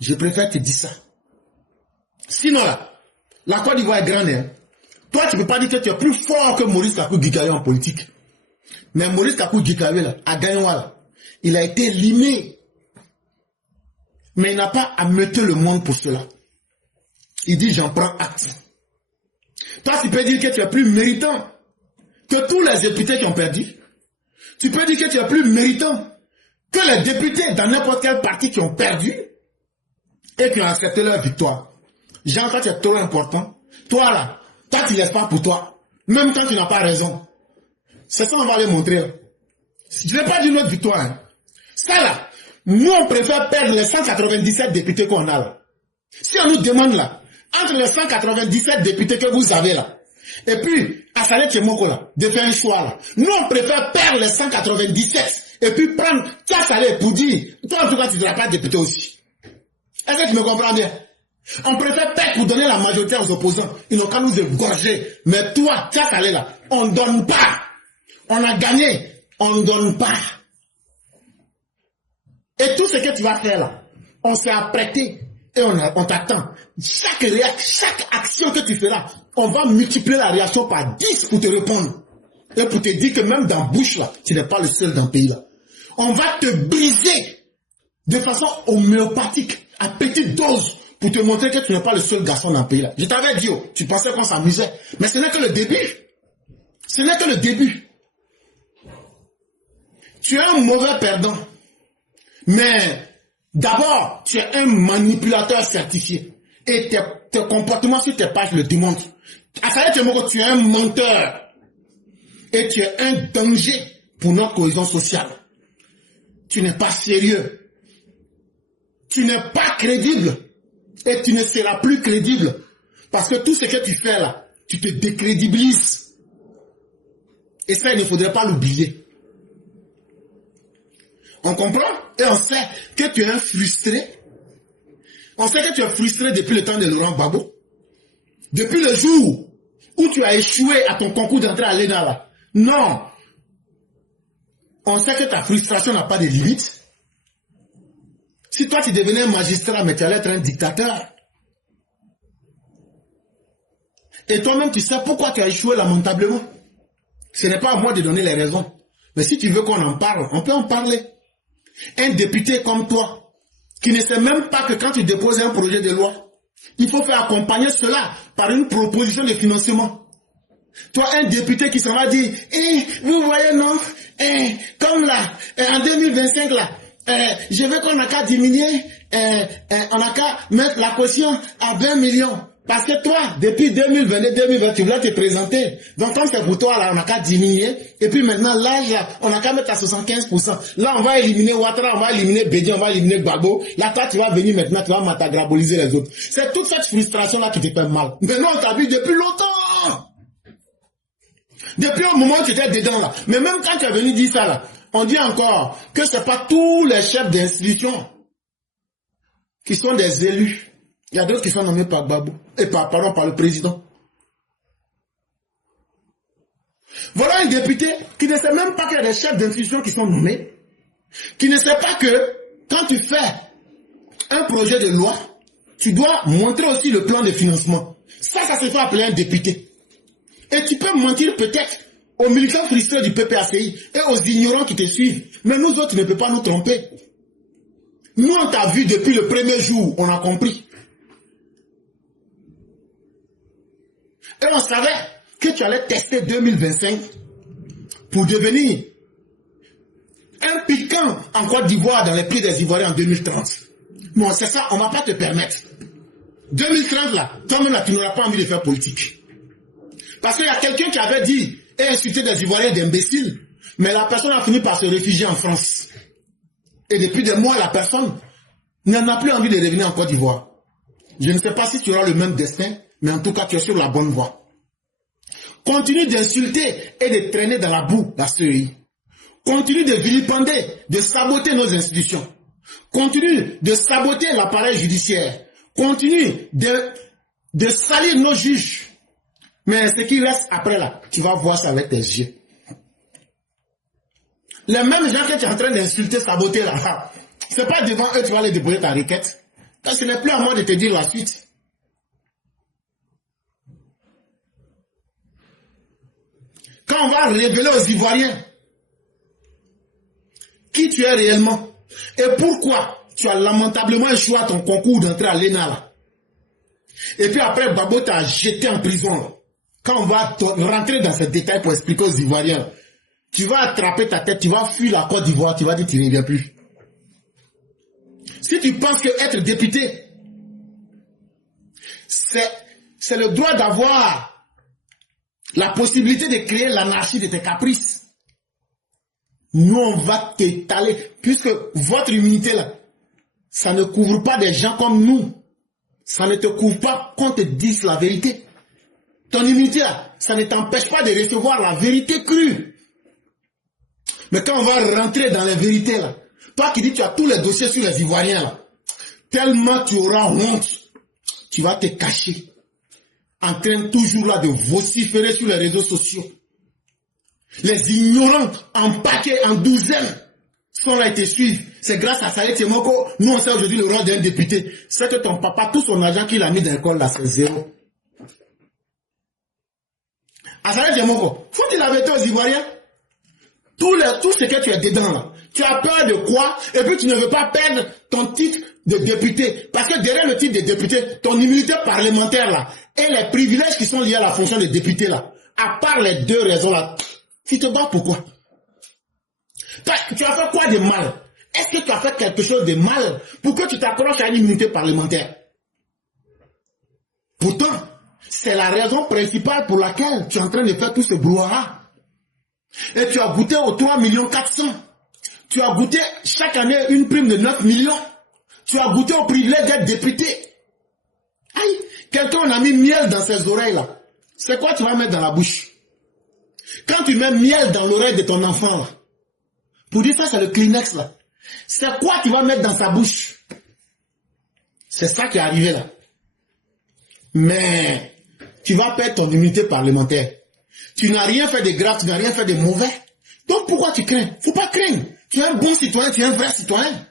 Je préfère te dire ça. Sinon là, la Côte d'Ivoire est grande. Hein? Toi, tu ne peux pas dire que tu es plus fort que Maurice Kakou-Gikawe en politique. Mais Maurice Kakou-Gikawe là, à Gagnoua, il a été limé. Mais il n'a pas à mettre le monde pour cela. Il dit, j'en prends acte. Toi, tu peux dire que tu es plus méritant que tous les députés qui ont perdu. Tu peux dire que tu es plus méritant que les députés dans n'importe quel parti qui ont perdu et qui ont accepté leur victoire. Jean, toi, tu es trop important. Toi, là, toi, tu ne laisses pas pour toi. Même quand tu n'as pas raison. C'est ça, on va les montrer. Je ne vais pas dire notre victoire. Hein. Ça, là, nous, on préfère perdre les 197 députés qu'on a là. Si on nous demande là, entre les 197 députés que vous avez là, et puis, à Saleh Tchemoko là, de faire un choix là, nous, on préfère perdre les 197 et puis prendre Saleh pour dire, toi, en tout cas, tu ne seras pas député aussi. Est-ce que tu me comprends bien? On préfère perdre pour donner la majorité aux opposants. Ils n'ont qu'à nous égorger. Mais toi, Saleh là, on ne donne pas. On a gagné, on ne donne pas. Et tout ce que tu vas faire là, on s'est apprêté et on t'attend. Chaque action que tu feras, on va multiplier la réaction par 10 pour te répondre. Et pour te dire que même dans bouche là, tu n'es pas le seul dans le pays là. On va te briser de façon homéopathique, à petite dose, pour te montrer que tu n'es pas le seul garçon dans le pays là. Je t'avais dit, oh, tu pensais qu'on s'amusait. Mais ce n'est que le début. Ce n'est que le début. Tu es un mauvais perdant. Mais d'abord, tu es un manipulateur certifié. Et tes comportements sur tes pages le démontrent. À Saleh Tchemoko, tu es un menteur. Et tu es un danger pour notre cohésion sociale. Tu n'es pas sérieux. Tu n'es pas crédible. Et tu ne seras plus crédible. Parce que tout ce que tu fais là, tu te décrédibilises. Et ça, il ne faudrait pas l'oublier. On comprend? Et on sait que tu es un frustré. On sait que tu es frustré depuis le temps de Laurent Gbagbo. Depuis le jour où tu as échoué à ton concours d'entrée à l'ENA là. Non. On sait que ta frustration n'a pas de limite. Si toi tu devenais un magistrat, mais tu allais être un dictateur. Et toi-même, tu sais pourquoi tu as échoué lamentablement. Ce n'est pas à moi de donner les raisons. Mais si tu veux qu'on en parle, on peut en parler. Un député comme toi, qui ne sait même pas que quand tu déposes un projet de loi, il faut faire accompagner cela par une proposition de financement. Toi, un député qui s'en va dire, vous voyez non, comme là, en 2025 là, je veux qu'on n'a qu'à diminuer, on n'a qu'à mettre la caution à 20 millions. Parce que toi, depuis 2022-2020, tu voulais te présenter. Donc, comme c'est pour toi, là, on n'a qu'à diminuer. Et puis maintenant, l'âge, là, on n'a qu'à mettre à 75%. Là, on va éliminer Ouattara, on va éliminer Bédi, on va éliminer Gbagbo. Là, toi, tu vas venir maintenant, tu vas matagraboliser les autres. C'est toute cette frustration-là qui te fait mal. Maintenant, on t'a vu depuis longtemps. Depuis un moment, tu étais dedans, là. Mais même quand tu es venu dire ça, là, on dit encore que c'est pas tous les chefs d'institution qui sont des élus. Il y a d'autres qui sont nommés par Gbagbo et par le président. Voilà un député qui ne sait même pas qu'il y a des chefs d'institution qui sont nommés, qui ne sait pas que quand tu fais un projet de loi, tu dois montrer aussi le plan de financement. Ça se fait appeler un député. Et tu peux mentir peut-être aux militants frustrés du PPACI et aux ignorants qui te suivent. Mais nous autres, tu ne peux pas nous tromper. Nous, on t'a vu depuis le premier jour, on a compris. Et on savait que tu allais tester 2025 pour devenir un piquant en Côte d'Ivoire dans les pieds des Ivoiriens en 2030. Bon, c'est ça, on ne va pas te permettre. 2030 là, toi-même là, tu n'auras pas envie de faire politique. Parce qu'il y a quelqu'un qui avait dit et insulté des Ivoiriens d'imbéciles, mais la personne a fini par se réfugier en France. Et depuis des mois, la personne n'en a plus envie de revenir en Côte d'Ivoire. Je ne sais pas si tu auras le même destin, mais en tout cas, tu es sur la bonne voie. Continue d'insulter et de traîner dans la boue la CEI. continue de vilipender, de saboter nos institutions, continue de saboter l'appareil judiciaire, continue de salir nos juges. Mais ce qui reste après là, tu vas voir ça avec tes yeux. Les mêmes gens que tu es en train d'insulter, saboter là, c'est pas devant eux que tu vas aller déposer ta requête. Parce que ce n'est plus à moi de te dire la suite. Quand on va révéler aux Ivoiriens qui tu es réellement et pourquoi tu as lamentablement échoué à ton concours d'entrée à l'ENA là. Et puis après, Babo t'a jeté en prison là. Quand on va rentrer dans ces détails pour expliquer aux Ivoiriens, tu vas attraper ta tête, tu vas fuir la Côte d'Ivoire, tu vas dire que tu ne reviens plus. Si tu penses que être député, c'est le droit d'avoir la possibilité de créer l'anarchie de tes caprices, nous on va t'étaler, puisque votre immunité là, ça ne couvre pas des gens comme nous. Ça ne te couvre pas qu'on te dise la vérité. Ton immunité là, ça ne t'empêche pas de recevoir la vérité crue. Mais quand on va rentrer dans les vérités là, toi qui dis que tu as tous les dossiers sur les Ivoiriens là, tellement tu auras honte, tu vas te cacher, en train toujours là de vociférer sur les réseaux sociaux. Les ignorants en paquet, en douzaines, sont là et te suivent. C'est grâce à Saleh Tiemoko, nous on sait aujourd'hui le rôle d'un député. C'est que ton papa, tout son argent qu'il a mis dans l'école là, c'est zéro. À Saleh Tiemoko, faut-il la vérité aux Ivoiriens? Tout ce que tu as dedans là, tu as peur de quoi? Et puis tu ne veux pas perdre ton titre de député. Parce que derrière le titre de député, ton immunité parlementaire là, et les privilèges qui sont liés à la fonction de député là, à part les deux raisons là, tu te bats pourquoi? Tu as fait quoi de mal? Est-ce que tu as fait quelque chose de mal pour que tu t'accroches à une immunité parlementaire? Pourtant, c'est la raison principale pour laquelle tu es en train de faire tout ce brouhaha. Et tu as goûté aux 3 400 000. Tu as goûté chaque année une prime de 9 millions. Tu as goûté au privilège d'être député. Aïe, quelqu'un a mis miel dans ses oreilles là. C'est quoi tu vas mettre dans la bouche? Quand tu mets miel dans l'oreille de ton enfant là, pour dire ça c'est le Kleenex là. C'est quoi tu vas mettre dans sa bouche? C'est ça qui est arrivé là. Mais tu vas perdre ton immunité parlementaire. Tu n'as rien fait de grave, tu n'as rien fait de mauvais. Donc pourquoi tu crains? Faut pas craindre. Tu es un bon citoyen, tu es un vrai citoyen.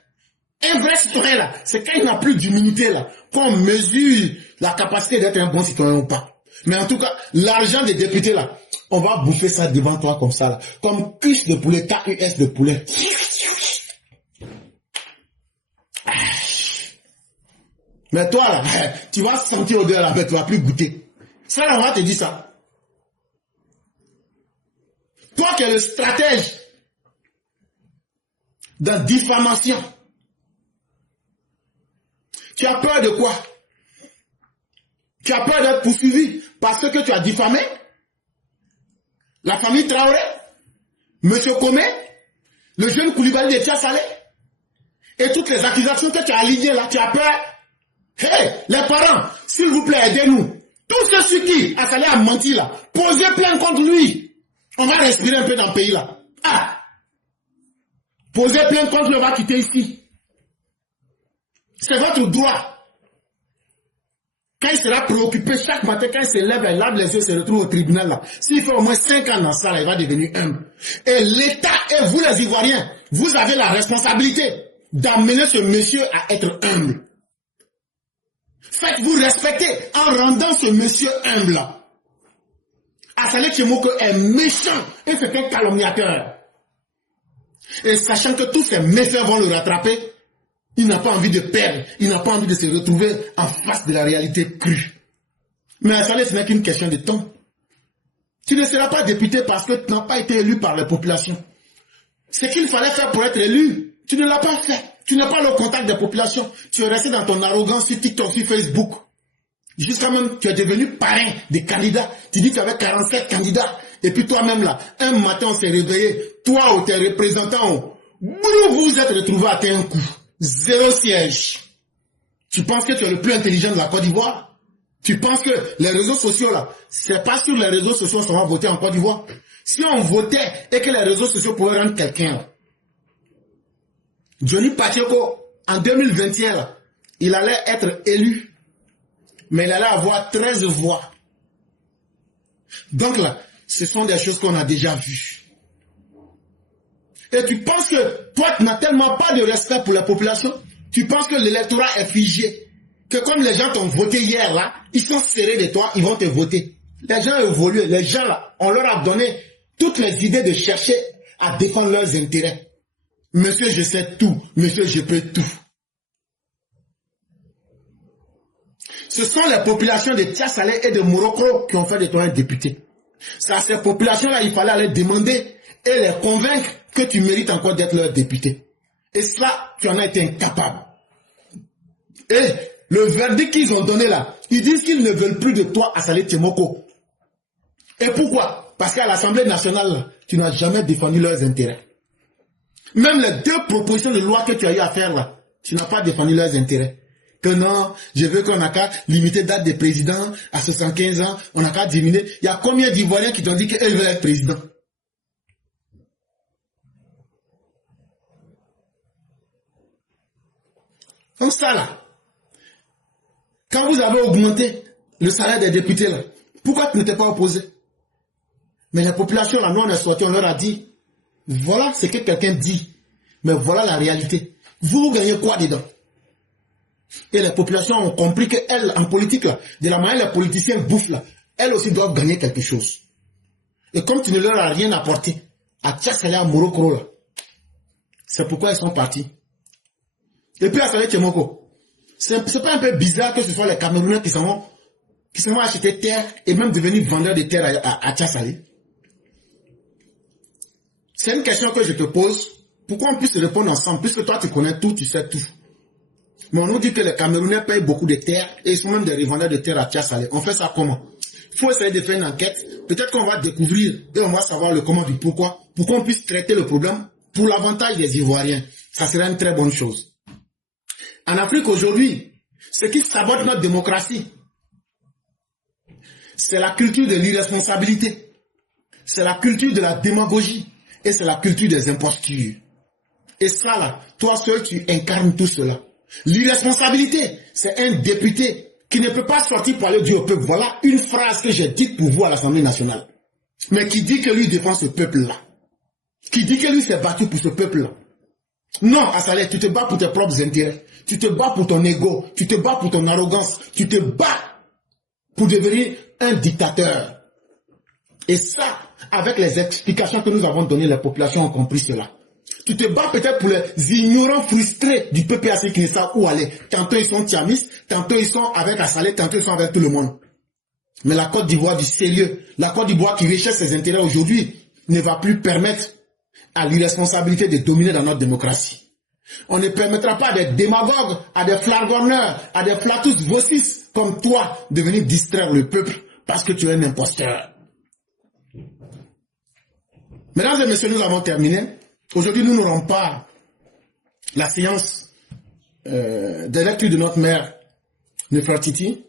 Un vrai citoyen là, c'est quand il n'a plus d'immunité là, qu'on mesure la capacité d'être un bon citoyen ou pas. Mais en tout cas, l'argent des députés là, on va bouffer ça devant toi comme ça là. Comme cuisse de poulet, KUS de poulet. Mais toi là, tu vas sentir l'odeur là, mais tu vas plus goûter. Ça là, on va te dire ça. Toi qui es le stratège de diffamation, tu as peur de quoi? Tu as peur d'être poursuivi parce que tu as diffamé la famille Traoré, Monsieur Komé, le jeune Koulibaly de Tchassalé, et toutes les accusations que tu as alignées là, tu as peur? Hey, les parents, s'il vous plaît, aidez-nous. Tous ceux sur qui Assalé a menti là, posez plainte contre lui. On va respirer un peu dans le pays là. Ah! Posez plainte contre le va quitter ici. C'est votre droit. Quand il sera préoccupé chaque matin, quand il se lève, il lave les yeux, se retrouve au tribunal là. S'il fait au moins 5 ans dans ça, là, il va devenir humble. Et l'État et vous les Ivoiriens, vous avez la responsabilité d'amener ce monsieur à être humble. Faites-vous respecter en rendant ce monsieur humble là. Assalé Tiemoko est méchant et c'est un calomniateur. Et sachant que tous ces méfaits vont le rattraper, il n'a pas envie de perdre, il n'a pas envie de se retrouver en face de la réalité crue. Mais Assalé, ce n'est qu'une question de temps. Tu ne seras pas député parce que tu n'as pas été élu par la population. Ce qu'il fallait faire pour être élu, tu ne l'as pas fait. Tu n'as pas le contact des populations. Tu es resté dans ton arrogance sur TikTok, sur Facebook. Jusqu'à même, tu es devenu parrain des candidats. Tu dis que tu avais 47 candidats. Et puis toi-même là, un matin on s'est réveillé. Toi ou tes représentants, vous vous êtes retrouvés à un coup. 0 siège. Tu penses que tu es le plus intelligent de la Côte d'Ivoire? Tu penses que les réseaux sociaux là, c'est pas sur les réseaux sociaux qu'on va voter en Côte d'Ivoire. Si on votait et que les réseaux sociaux pouvaient rendre quelqu'un, Johnny Pacheco, en 2021, là, il allait être élu, mais il allait avoir 13 voix. Donc là, ce sont des choses qu'on a déjà vues. Et tu penses que toi, tu n'as tellement pas de respect pour la population, tu penses que l'électorat est figé, que comme les gens t'ont voté hier là, ils sont serrés de toi, ils vont te voter. Les gens évoluent, les gens là, on leur a donné toutes les idées de chercher à défendre leurs intérêts. Monsieur, je sais tout. Monsieur, je peux tout. Ce sont les populations de Tiasalé et de Morocco qui ont fait de toi un député. C'est à ces populations-là, il fallait aller demander et les convaincre que tu mérites encore d'être leur député. Et cela, tu en as été incapable. Et le verdict qu'ils ont donné là, ils disent qu'ils ne veulent plus de toi à Salé Tiemoko. Et pourquoi? Parce qu'à l'Assemblée nationale, tu n'as jamais défendu leurs intérêts. Même les 2 propositions de loi que tu as eu à faire là, tu n'as pas défendu leurs intérêts. Que non, je veux qu'on n'a qu'à limiter date de président à 75 ans, on n'a qu'à diminuer. Il y a combien d'Ivoiriens qui t'ont dit qu'ils veulent être président? Comme ça là, quand vous avez augmenté le salaire des députés là, pourquoi tu n'étais pas opposé? Mais la population là, nous on est sorti, on leur a dit, voilà ce que quelqu'un dit, mais voilà la réalité. Vous gagnez quoi dedans? Et les populations ont compris qu'elles, en politique, là, de la manière les politiciens bouffent, là, elles aussi doivent gagner quelque chose. Et comme tu ne leur as rien apporté, à Tiasalé, à Morocco, là, c'est pourquoi ils sont partis. Et puis à Salé Tiemoko, c'est pas un peu bizarre que ce soit les Camerounais qui s'en vont acheter terre et même devenir vendeurs de terre à Tiasalé? C'est une question que je te pose, pourquoi on puisse répondre ensemble, puisque toi tu connais tout, tu sais tout. Mais on nous dit que les Camerounais payent beaucoup de terre et ils sont même des revendeurs de terre à Tiasalé. On fait ça comment? Il faut essayer de faire une enquête. Peut-être qu'on va découvrir et on va savoir le comment du pourquoi. Pour qu'on puisse traiter le problème pour l'avantage des Ivoiriens. Ça serait une très bonne chose. En Afrique aujourd'hui, ce qui sabote notre démocratie, c'est la culture de l'irresponsabilité. C'est la culture de la démagogie. Et c'est la culture des impostures. Et ça là, toi seul tu incarnes tout cela. L'irresponsabilité, c'est un député qui ne peut pas sortir pour aller dire au peuple, voilà une phrase que j'ai dite pour vous à l'Assemblée nationale. Mais qui dit que lui défend ce peuple-là. Qui dit que lui s'est battu pour ce peuple-là. Non, Assalé, tu te bats pour tes propres intérêts. Tu te bats pour ton ego. Tu te bats pour ton arrogance. Tu te bats pour devenir un dictateur. Et ça, avec les explications que nous avons données, les populations ont compris cela. Tu te bats peut-être pour les ignorants frustrés du PPAC qui ne savent où aller. Tantôt ils sont tiamistes, tantôt ils sont avec Assalé, tantôt ils sont avec tout le monde. Mais la Côte d'Ivoire du sérieux, la Côte d'Ivoire qui recherche ses intérêts aujourd'hui, ne va plus permettre à l'irresponsabilité de dominer dans notre démocratie. On ne permettra pas à des démagogues, à des flagorneurs, à des flatus vocis comme toi de venir distraire le peuple parce que tu es un imposteur. Mesdames et messieurs, nous avons terminé. Aujourd'hui, nous n'aurons pas la séance des lectures de notre mère Nefertiti.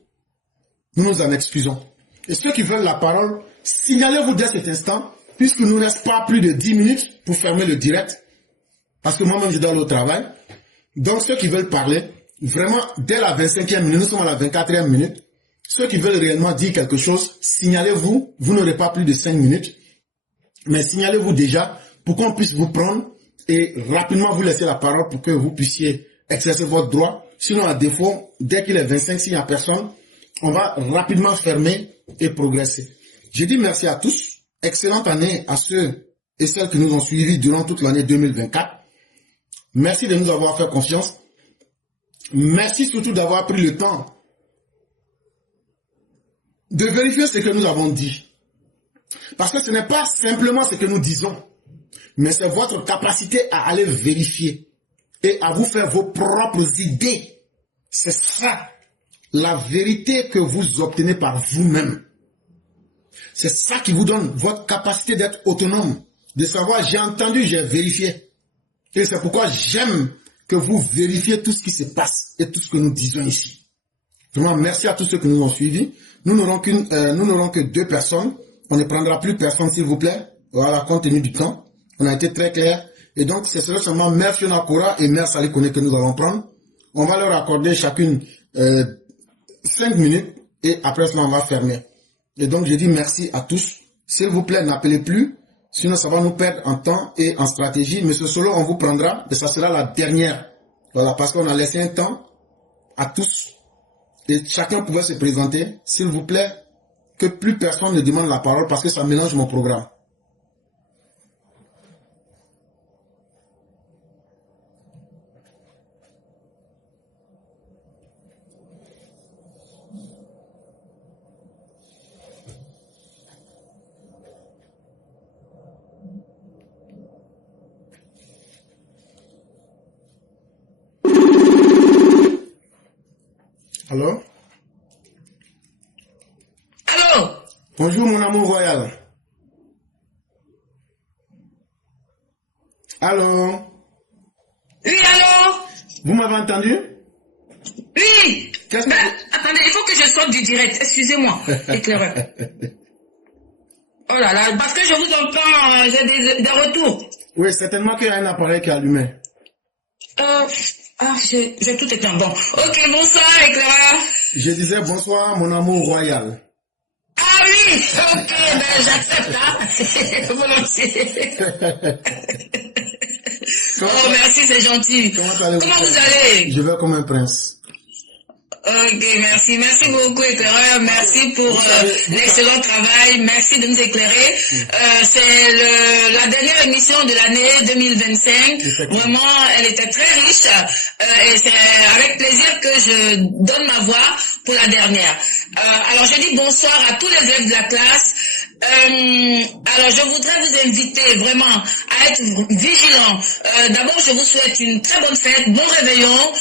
Nous nous en excusons. Et ceux qui veulent la parole, signalez-vous dès cet instant, puisqu'il ne nous reste pas plus de 10 minutes pour fermer le direct, parce que moi-même je dois aller au travail. Donc ceux qui veulent parler, vraiment, dès la 25e minute, nous sommes à la 24e minute, ceux qui veulent réellement dire quelque chose, signalez-vous, vous n'aurez pas plus de 5 minutes, mais signalez-vous déjà pour qu'on puisse vous prendre et rapidement vous laisser la parole pour que vous puissiez exercer votre droit. Sinon, à défaut, dès qu'il est 25, s'il n'y a personne, on va rapidement fermer et progresser. Je dis merci à tous. Excellente année à ceux et celles qui nous ont suivis durant toute l'année 2024. Merci de nous avoir fait confiance. Merci surtout d'avoir pris le temps de vérifier ce que nous avons dit. Parce que ce n'est pas simplement ce que nous disons, mais c'est votre capacité à aller vérifier et à vous faire vos propres idées. C'est ça, la vérité que vous obtenez par vous-même. C'est ça qui vous donne votre capacité d'être autonome, de savoir j'ai entendu, j'ai vérifié. Et c'est pourquoi j'aime que vous vérifiez tout ce qui se passe et tout ce que nous disons ici. Vraiment, merci à tous ceux qui nous ont suivis. Nous n'aurons que 2 personnes. On ne prendra plus personne, s'il vous plaît. Voilà, compte tenu du temps. On a été très clair. Et donc, ce serait seulement Mère Fiona Kora et Mère Salih Kone que nous allons prendre. On va leur accorder chacune 5 minutes et après cela, on va fermer. Et donc, je dis merci à tous. S'il vous plaît, n'appelez plus. Sinon, ça va nous perdre en temps et en stratégie. Mais ce solo, on vous prendra. Et ça sera la dernière. Voilà, parce qu'on a laissé un temps à tous. Et chacun pouvait se présenter. S'il vous plaît, que plus personne ne demande la parole parce que ça mélange mon programme. Allô? Allô? Bonjour mon amour royal. Allô? Oui, allô? Vous m'avez entendu? Oui. Qu'est-ce que... Ben, attendez, il faut que je sorte du direct. Excusez-moi, éclaireur. Oh là là, parce que je vous entends, j'ai des retours. Oui, certainement qu'il y a un appareil qui est allumé. J'ai tout éteint. Bon. Ok, bonsoir, éclaireur. Je disais bonsoir mon amour royal. Ah oui, ok, ben j'accepte, hein. Volontiers. Oh, merci, c'est gentil. Comment vous allez? Je vais comme un prince. Ok, merci. Merci beaucoup, éclaireur. Merci pour l'excellent travail. Merci de nous éclairer. C'est la dernière émission de l'année 2025. Vraiment, elle était très riche. Et c'est avec plaisir que je donne ma voix pour la dernière. Alors, je dis bonsoir à tous les élèves de la classe. Alors, je voudrais vous inviter vraiment à être vigilants. D'abord, je vous souhaite une très bonne fête, bon réveillon,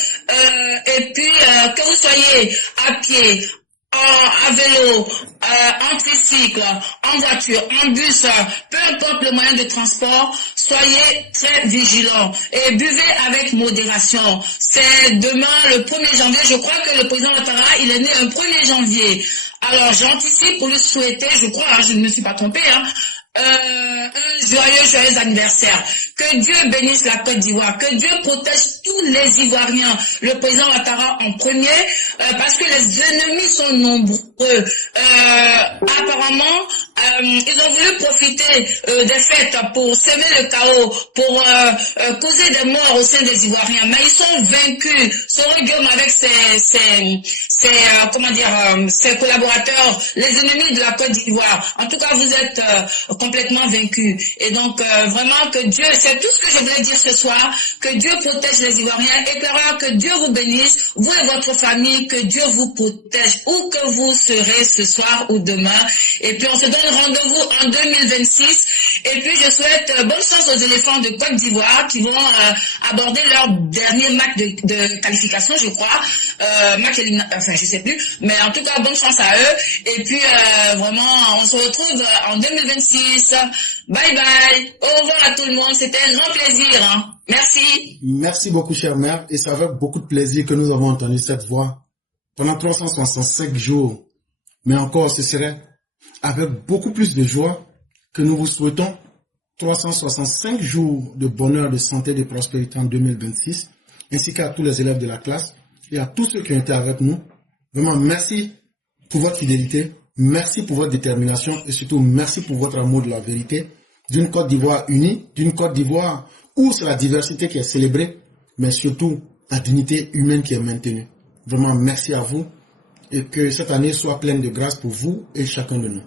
et puis que vous soyez à pied, à vélo, en tricycle, en voiture, en bus, peu importe le moyen de transport, soyez très vigilants et buvez avec modération. C'est demain le 1er janvier, je crois que le président Ouattara, il est né un 1er janvier. Alors j'anticipe pour lui souhaiter, je crois, je ne me suis pas trompée, un joyeux anniversaire. Que Dieu bénisse la Côte d'Ivoire, que Dieu protège tous les Ivoiriens, le président Ouattara en premier, parce que les ennemis sont nombreux. Apparemment, ils ont voulu profiter des fêtes pour semer le chaos, pour causer des morts au sein des Ivoiriens, mais ils sont vaincus. Soro Guillaume avec ses collaborateurs, les ennemis de la Côte d'Ivoire. En tout cas, vous êtes complètement vaincus. Et donc, vraiment que Dieu, c'est tout ce que je voulais dire ce soir, que Dieu protège les Ivoiriens, éclaireur, que Dieu vous bénisse, vous et votre famille, que Dieu vous protège, où que vous serez ce soir ou demain. Et puis, on se donne rendez-vous en 2026. Et puis, je souhaite bonne chance aux éléphants de Côte d'Ivoire qui vont aborder leur dernier match de qualification, je crois. Je sais plus. Mais en tout cas, bonne chance à eux. Et puis, vraiment, on se retrouve en 2026. Bye bye. Au revoir à tout le monde. C'était un grand plaisir. Hein. Merci. Merci beaucoup, chère mère. Et c'est avec beaucoup de plaisir que nous avons entendu cette voix pendant 365 jours. Mais encore, ce serait avec beaucoup plus de joie que nous vous souhaitons 365 jours de bonheur, de santé, de prospérité en 2026, ainsi qu'à tous les élèves de la classe et à tous ceux qui ont été avec nous. Vraiment, merci pour votre fidélité, merci pour votre détermination et surtout merci pour votre amour de la vérité, d'une Côte d'Ivoire unie, d'une Côte d'Ivoire où c'est la diversité qui est célébrée, mais surtout la dignité humaine qui est maintenue. Vraiment, merci à vous et que cette année soit pleine de grâce pour vous et chacun de nous.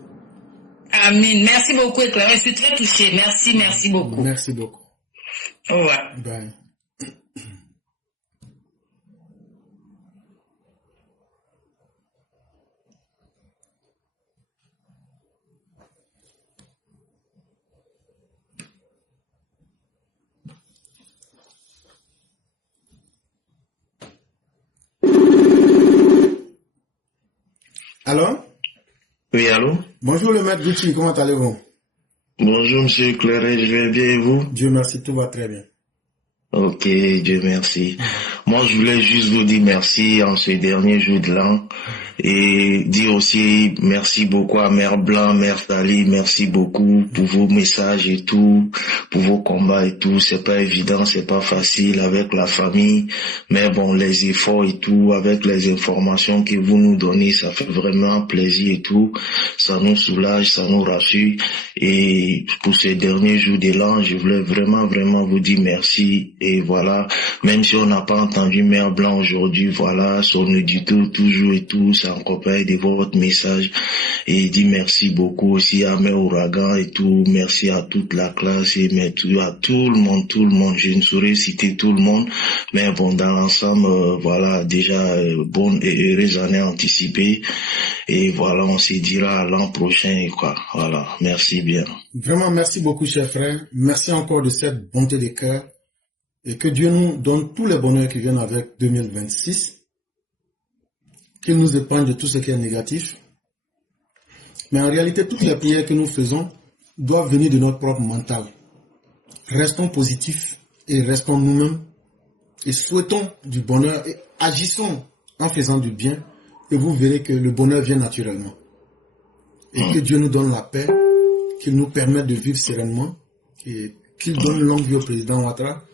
Amen. Merci beaucoup, éclaireur. Je suis très touchée. Merci beaucoup. Merci beaucoup. Au revoir. Bye. Allô? Oui, allô? Bonjour le maître Gucci, comment allez-vous? Bonjour monsieur Éclairé, je vais bien et vous? Dieu merci, tout va très bien. Ok, Dieu merci. Moi Moi, je voulais juste vous dire merci en ce dernier jour de l'an et dire aussi merci beaucoup à Mère Blanc, Mère Tali, merci beaucoup pour vos messages et tout, pour vos combats et tout. C'est pas évident, c'est pas facile avec la famille, mais bon, les efforts et tout, avec les informations que vous nous donnez, ça fait vraiment plaisir et tout. Ça nous soulage, ça nous rassure. Et pour ces derniers jours de l'an, je voulais vraiment vous dire merci. Et voilà, même si on n'a pas entendu Mère Blanc aujourd'hui, voilà, son édito toujours et tout, c'est en compagnie de votre message. Et dit merci beaucoup aussi à Mère Ouragan et tout, merci à toute la classe et à tout le monde. Je ne saurais citer tout le monde, mais bon, dans l'ensemble, voilà, déjà, bonne et heureuse année anticipée. Et voilà, on se dira à l'an prochain, quoi. Voilà, merci bien. Vraiment, merci beaucoup, cher frère. Merci encore de cette bonté de cœur. Et que Dieu nous donne tous les bonheurs qui viennent avec 2026. Qu'il nous épargne de tout ce qui est négatif. Mais en réalité, toutes les prières que nous faisons doivent venir de notre propre mental. Restons positifs et restons nous-mêmes. Et souhaitons du bonheur et agissons en faisant du bien. Et vous verrez que le bonheur vient naturellement. Et que Dieu nous donne la paix. Qu'il nous permette de vivre sereinement. Et qu'il donne longue vie au président Ouattara.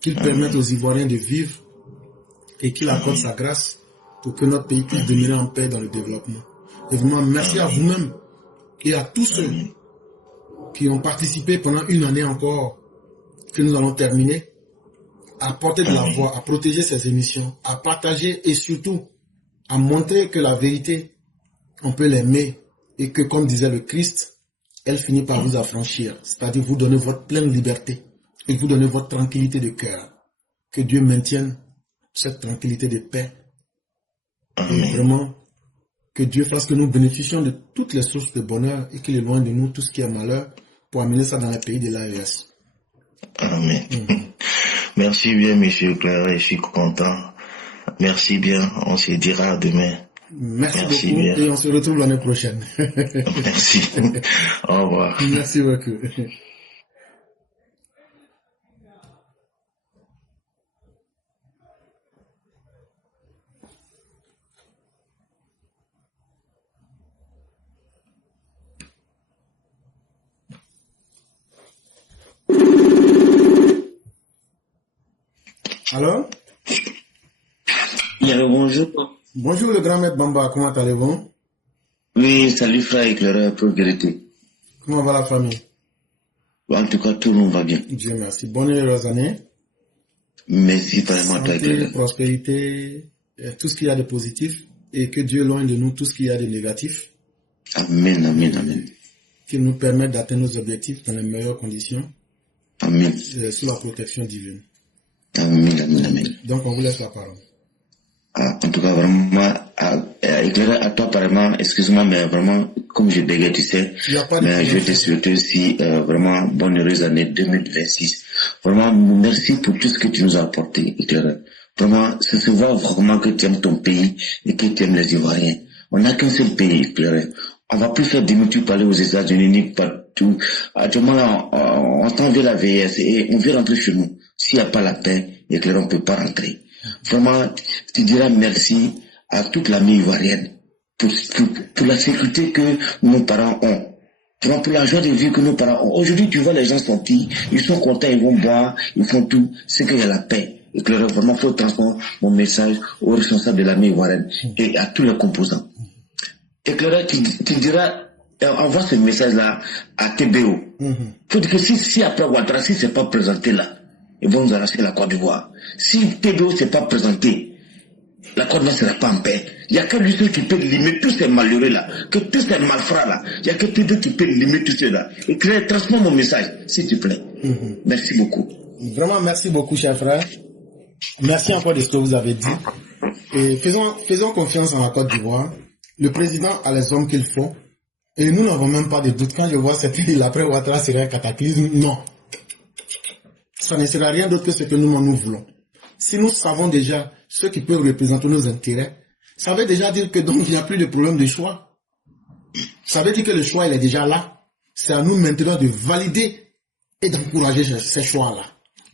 Qu'il permette aux Ivoiriens de vivre et qu'il accorde sa grâce pour que notre pays puisse demeurer en paix dans le développement. Et vraiment, merci à vous-même et à tous ceux qui ont participé pendant une année encore que nous allons terminer à porter de la voix, à protéger ces émissions, à partager et surtout à montrer que la vérité, on peut l'aimer et que, comme disait le Christ, elle finit par vous affranchir, c'est-à-dire vous donner votre pleine liberté. Et vous donner votre tranquillité de cœur. Que Dieu maintienne cette tranquillité de paix. Et vraiment, que Dieu fasse que nous bénéficions de toutes les sources de bonheur et qu'il éloigne de nous tout ce qui est malheur pour amener ça dans les pays de l'AES. Amen. Merci bien, monsieur Claire, je suis content. Merci bien, on se dira demain. Merci beaucoup bien. Et on se retrouve l'année prochaine. Merci. Au revoir. Merci beaucoup. Alors? Oui, alors bonjour. Bonjour le grand maître Bamba, comment allez-vous? Oui, salut frère éclaireur, prospérité. Comment va la famille? En tout cas, tout le monde va bien. Dieu merci. Bonne et heureuse année. Merci vraiment à toi éclaireur. Prospérité, tout ce qu'il y a de positif et que Dieu éloigne de nous tout ce qu'il y a de négatif. Amen, amen, amen. Qu'il nous permette d'atteindre nos objectifs dans les meilleures conditions. Amen. Sous la protection divine. Amen, amen, amen. Donc on vous laisse la parole. En tout cas, vraiment, éclaireur à toi, apparemment, excuse-moi, mais vraiment, comme je bégaye, tu sais, mais je te souhaite aussi vraiment bonne heureuse année 2026. Vraiment, merci pour tout ce que tu nous as apporté, éclaireur. Vraiment, ça se voit vraiment que tu aimes ton pays et que tu aimes les Ivoiriens. On n'a qu'un seul pays, éclaireur. On va plus faire demi-tour pour aller aux États-Unis ni partout. Actuellement, là, on tend vers la VS et on veut rentrer chez nous. S'il n'y a pas la paix, éclaireur, on ne peut pas rentrer. Vraiment, tu diras merci à toute l'armée ivoirienne pour la sécurité que nos parents ont. Vraiment pour la joie de vivre que nos parents ont. Aujourd'hui, tu vois les gens sortir, ils sont contents, ils vont boire, ils font tout. C'est qu'il y a la paix. Et que vraiment, il faut transmettre mon message aux responsables de l'armée ivoirienne et à tous les composants. Et que tu diras, envoie ce message-là à TBO. Faut dire que si après Ouattara, si c'est pas présenté là, ils vont nous arracher la Côte d'Ivoire. Si TBO ne s'est pas présenté, la Côte d'Ivoire ne sera pas en paix. Il n'y a que lui seul qui peut limiter tous ces malheureux là, que tous ces malfrats là. Il n'y a que TBO qui peut limiter tout cela. Et transmets mon message, s'il te plaît. Merci beaucoup. Vraiment, merci beaucoup, cher frère. Merci encore de ce que vous avez dit. Et faisons confiance en la Côte d'Ivoire. Le président a les hommes qu'il faut. Et nous n'avons même pas de doute. Quand je vois cette île après Ouattara serait un cataclysme, non. Ça ne sera rien d'autre que ce que nous voulons. Si nous savons déjà ceux qui peuvent représenter nos intérêts, ça veut déjà dire que donc il n'y a plus de problème de choix. Ça veut dire que le choix il est déjà là. C'est à nous maintenant de valider et d'encourager ces choix-là.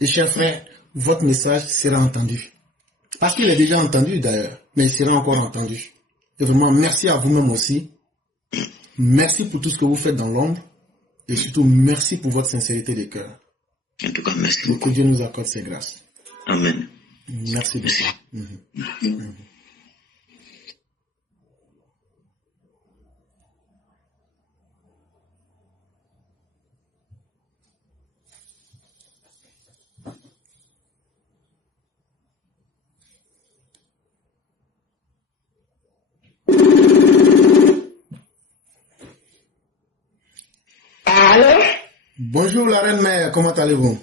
Et chers frères, votre message sera entendu. Parce qu'il est déjà entendu d'ailleurs, mais il sera encore entendu. Et vraiment, merci à vous-même aussi. Merci pour tout ce que vous faites dans l'ombre. Et surtout, merci pour votre sincérité de cœur. En tout cas, merci beaucoup. Que Dieu nous accorde ses grâces. Amen. Merci beaucoup. Allô? Bonjour la reine mère, comment allez-vous?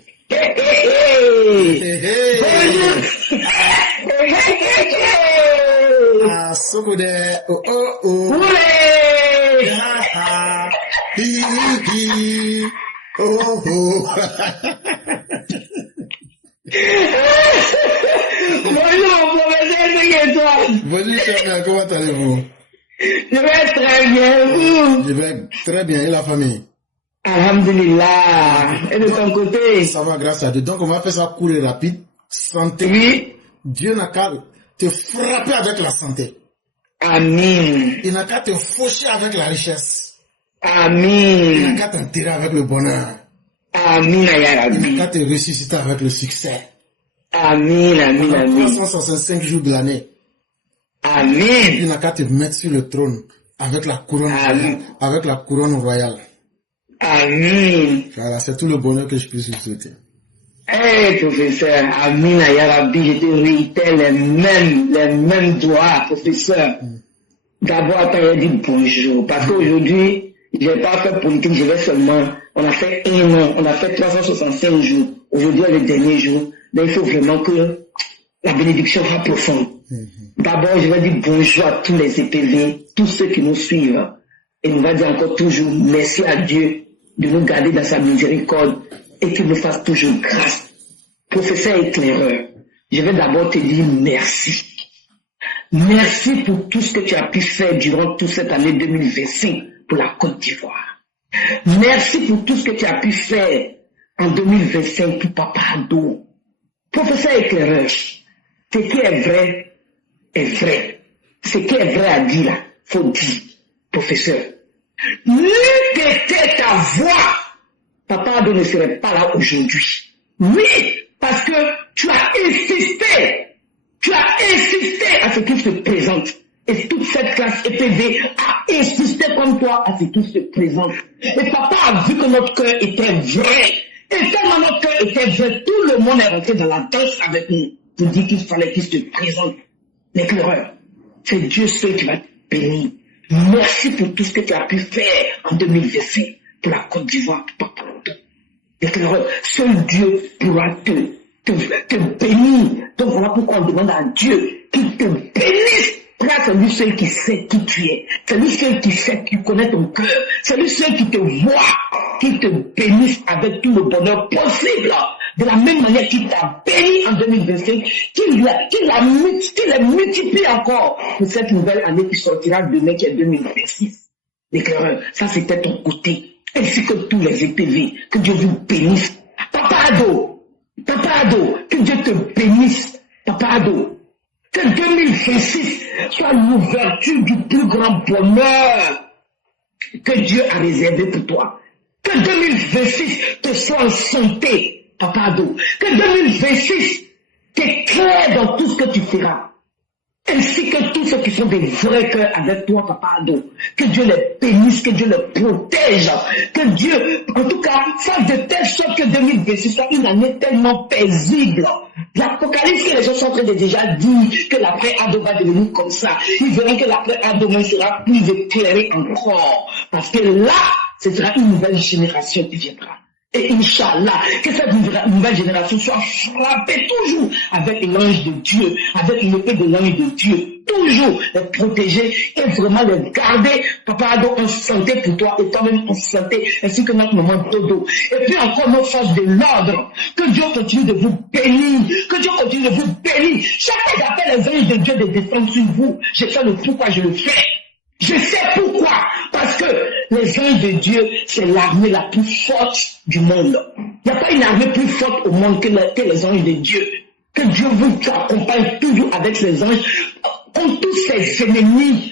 Ah, Sokode, oh oh oh. Hi hi. Oh oh. Bonjour, professeur, et toi? Bonjour chère, comment allez-vous? Je vais très bien, vous? Je vais très bien, et la famille? Alhamdulillah. Et de ton côté? Ça va, grâce à Dieu. Donc on va faire ça court et rapide. Santé. Oui. Dieu n'a qu'à te frapper avec la santé. Amen. Il n'a qu'à te faucher avec la richesse. Amen. Il n'a qu'à t'enterrer avec le bonheur. Amen, ya Rabbi. Il n'a qu'à te ressusciter avec le succès. Amen, amen, amen. 365 jours de l'année. Amen. Il n'a qu'à te mettre sur le trône avec la couronne royale. Avec la couronne royale. Amen. Voilà, c'est tout le bonheur que je peux vous souhaiter. Eh, professeur, Amin, ya Rabbi, je te réitère les mêmes doigts, professeur. D'abord, t'as dit bonjour, parce qu'aujourd'hui, je n'ai pas fait politique, je vais seulement, on a fait 1 an, on a fait 365 jours. Aujourd'hui est le dernier jour, mais il faut vraiment que la bénédiction soit profonde. D'abord, je vais dire bonjour à tous les EPV, tous ceux qui nous suivent. Et nous va dire encore toujours merci à Dieu de nous garder dans sa miséricorde et qu'il nous fasse toujours grâce. Professeur éclaireur, je vais d'abord te dire merci. Merci pour tout ce que tu as pu faire durant toute cette année 2025 pour la Côte d'Ivoire. Merci pour tout ce que tu as pu faire en 2025 pour Papa Ado. Professeur éclaireur, ce qui est vrai est vrai. Ce qui est vrai à dire là, faut dire. Professeur, n'eût été ta voix, Papa Ado ne serait pas là aujourd'hui. Oui, parce que tu as insisté à ce qu'il se présente. Et toute cette classe EPV a insisté comme toi à ce qu'il se présente. Et Papa a vu que notre cœur était vrai. Et tellement notre cœur était vrai, tout le monde est rentré dans la danse avec nous pour dire qu'il fallait qu'il se présente. L'éclaireur, c'est Dieu seul qui va te bénir. Merci pour tout ce que tu as pu faire en 2025 pour la Côte d'Ivoire, Papa. L'éclaireur, seul Dieu pourra te bénir. Donc voilà pourquoi on demande à Dieu qu'il te bénisse. Frère, c'est lui seul qui sait qui tu es. C'est lui seul qui sait, qui connaît ton cœur. C'est lui seul qui te voit, qui te bénisse avec tout le bonheur possible. De la même manière qu'il t'a béni en 2025, qu'il a multiplié encore pour cette nouvelle année qui sortira demain, qui est 2026. L'éclaireur, ça c'était ton côté. Ainsi que tous les EPV, que Dieu vous bénisse. Papa Ado, que Dieu te bénisse. Papa Ado, que 2026 soit l'ouverture du plus grand bonheur que Dieu a réservé pour toi. Que 2026 te soit en santé. Papa Ado, que 2026 t'éclaire dans tout ce que tu feras, ainsi que tous ceux qui sont des vrais cœurs avec toi, Papa Ado. Que Dieu les bénisse, que Dieu les protège, que Dieu, en tout cas, fasse de telle sorte que 2026 soit une année tellement paisible. L'Apocalypse que les gens sont en train de déjà dire que l'après-Ado va devenir comme ça. Ils verront que l'après-Ado sera plus éclairé encore. Parce que là, ce sera une nouvelle génération qui viendra. Et Inch'Allah, que cette nouvelle génération soit frappée toujours avec l'ange de Dieu, avec l'épée de l'ange de Dieu. Toujours les protéger et vraiment les garder, Papa Ado, en santé pour toi et toi-même en santé, ainsi que notre maman Dodo. Et puis encore nos forces de l'ordre. Que Dieu continue de vous bénir. Que Dieu continue de vous bénir. Chacun d'appelle les anges de Dieu de descendre sur vous. Je sais le pourquoi je le fais. Je sais pourquoi. Parce que les anges de Dieu, c'est l'armée la plus forte du monde. Il n'y a pas une armée plus forte au monde que les anges de Dieu. Que Que Dieu vous accompagne toujours avec ses anges, contre tous ces ennemis,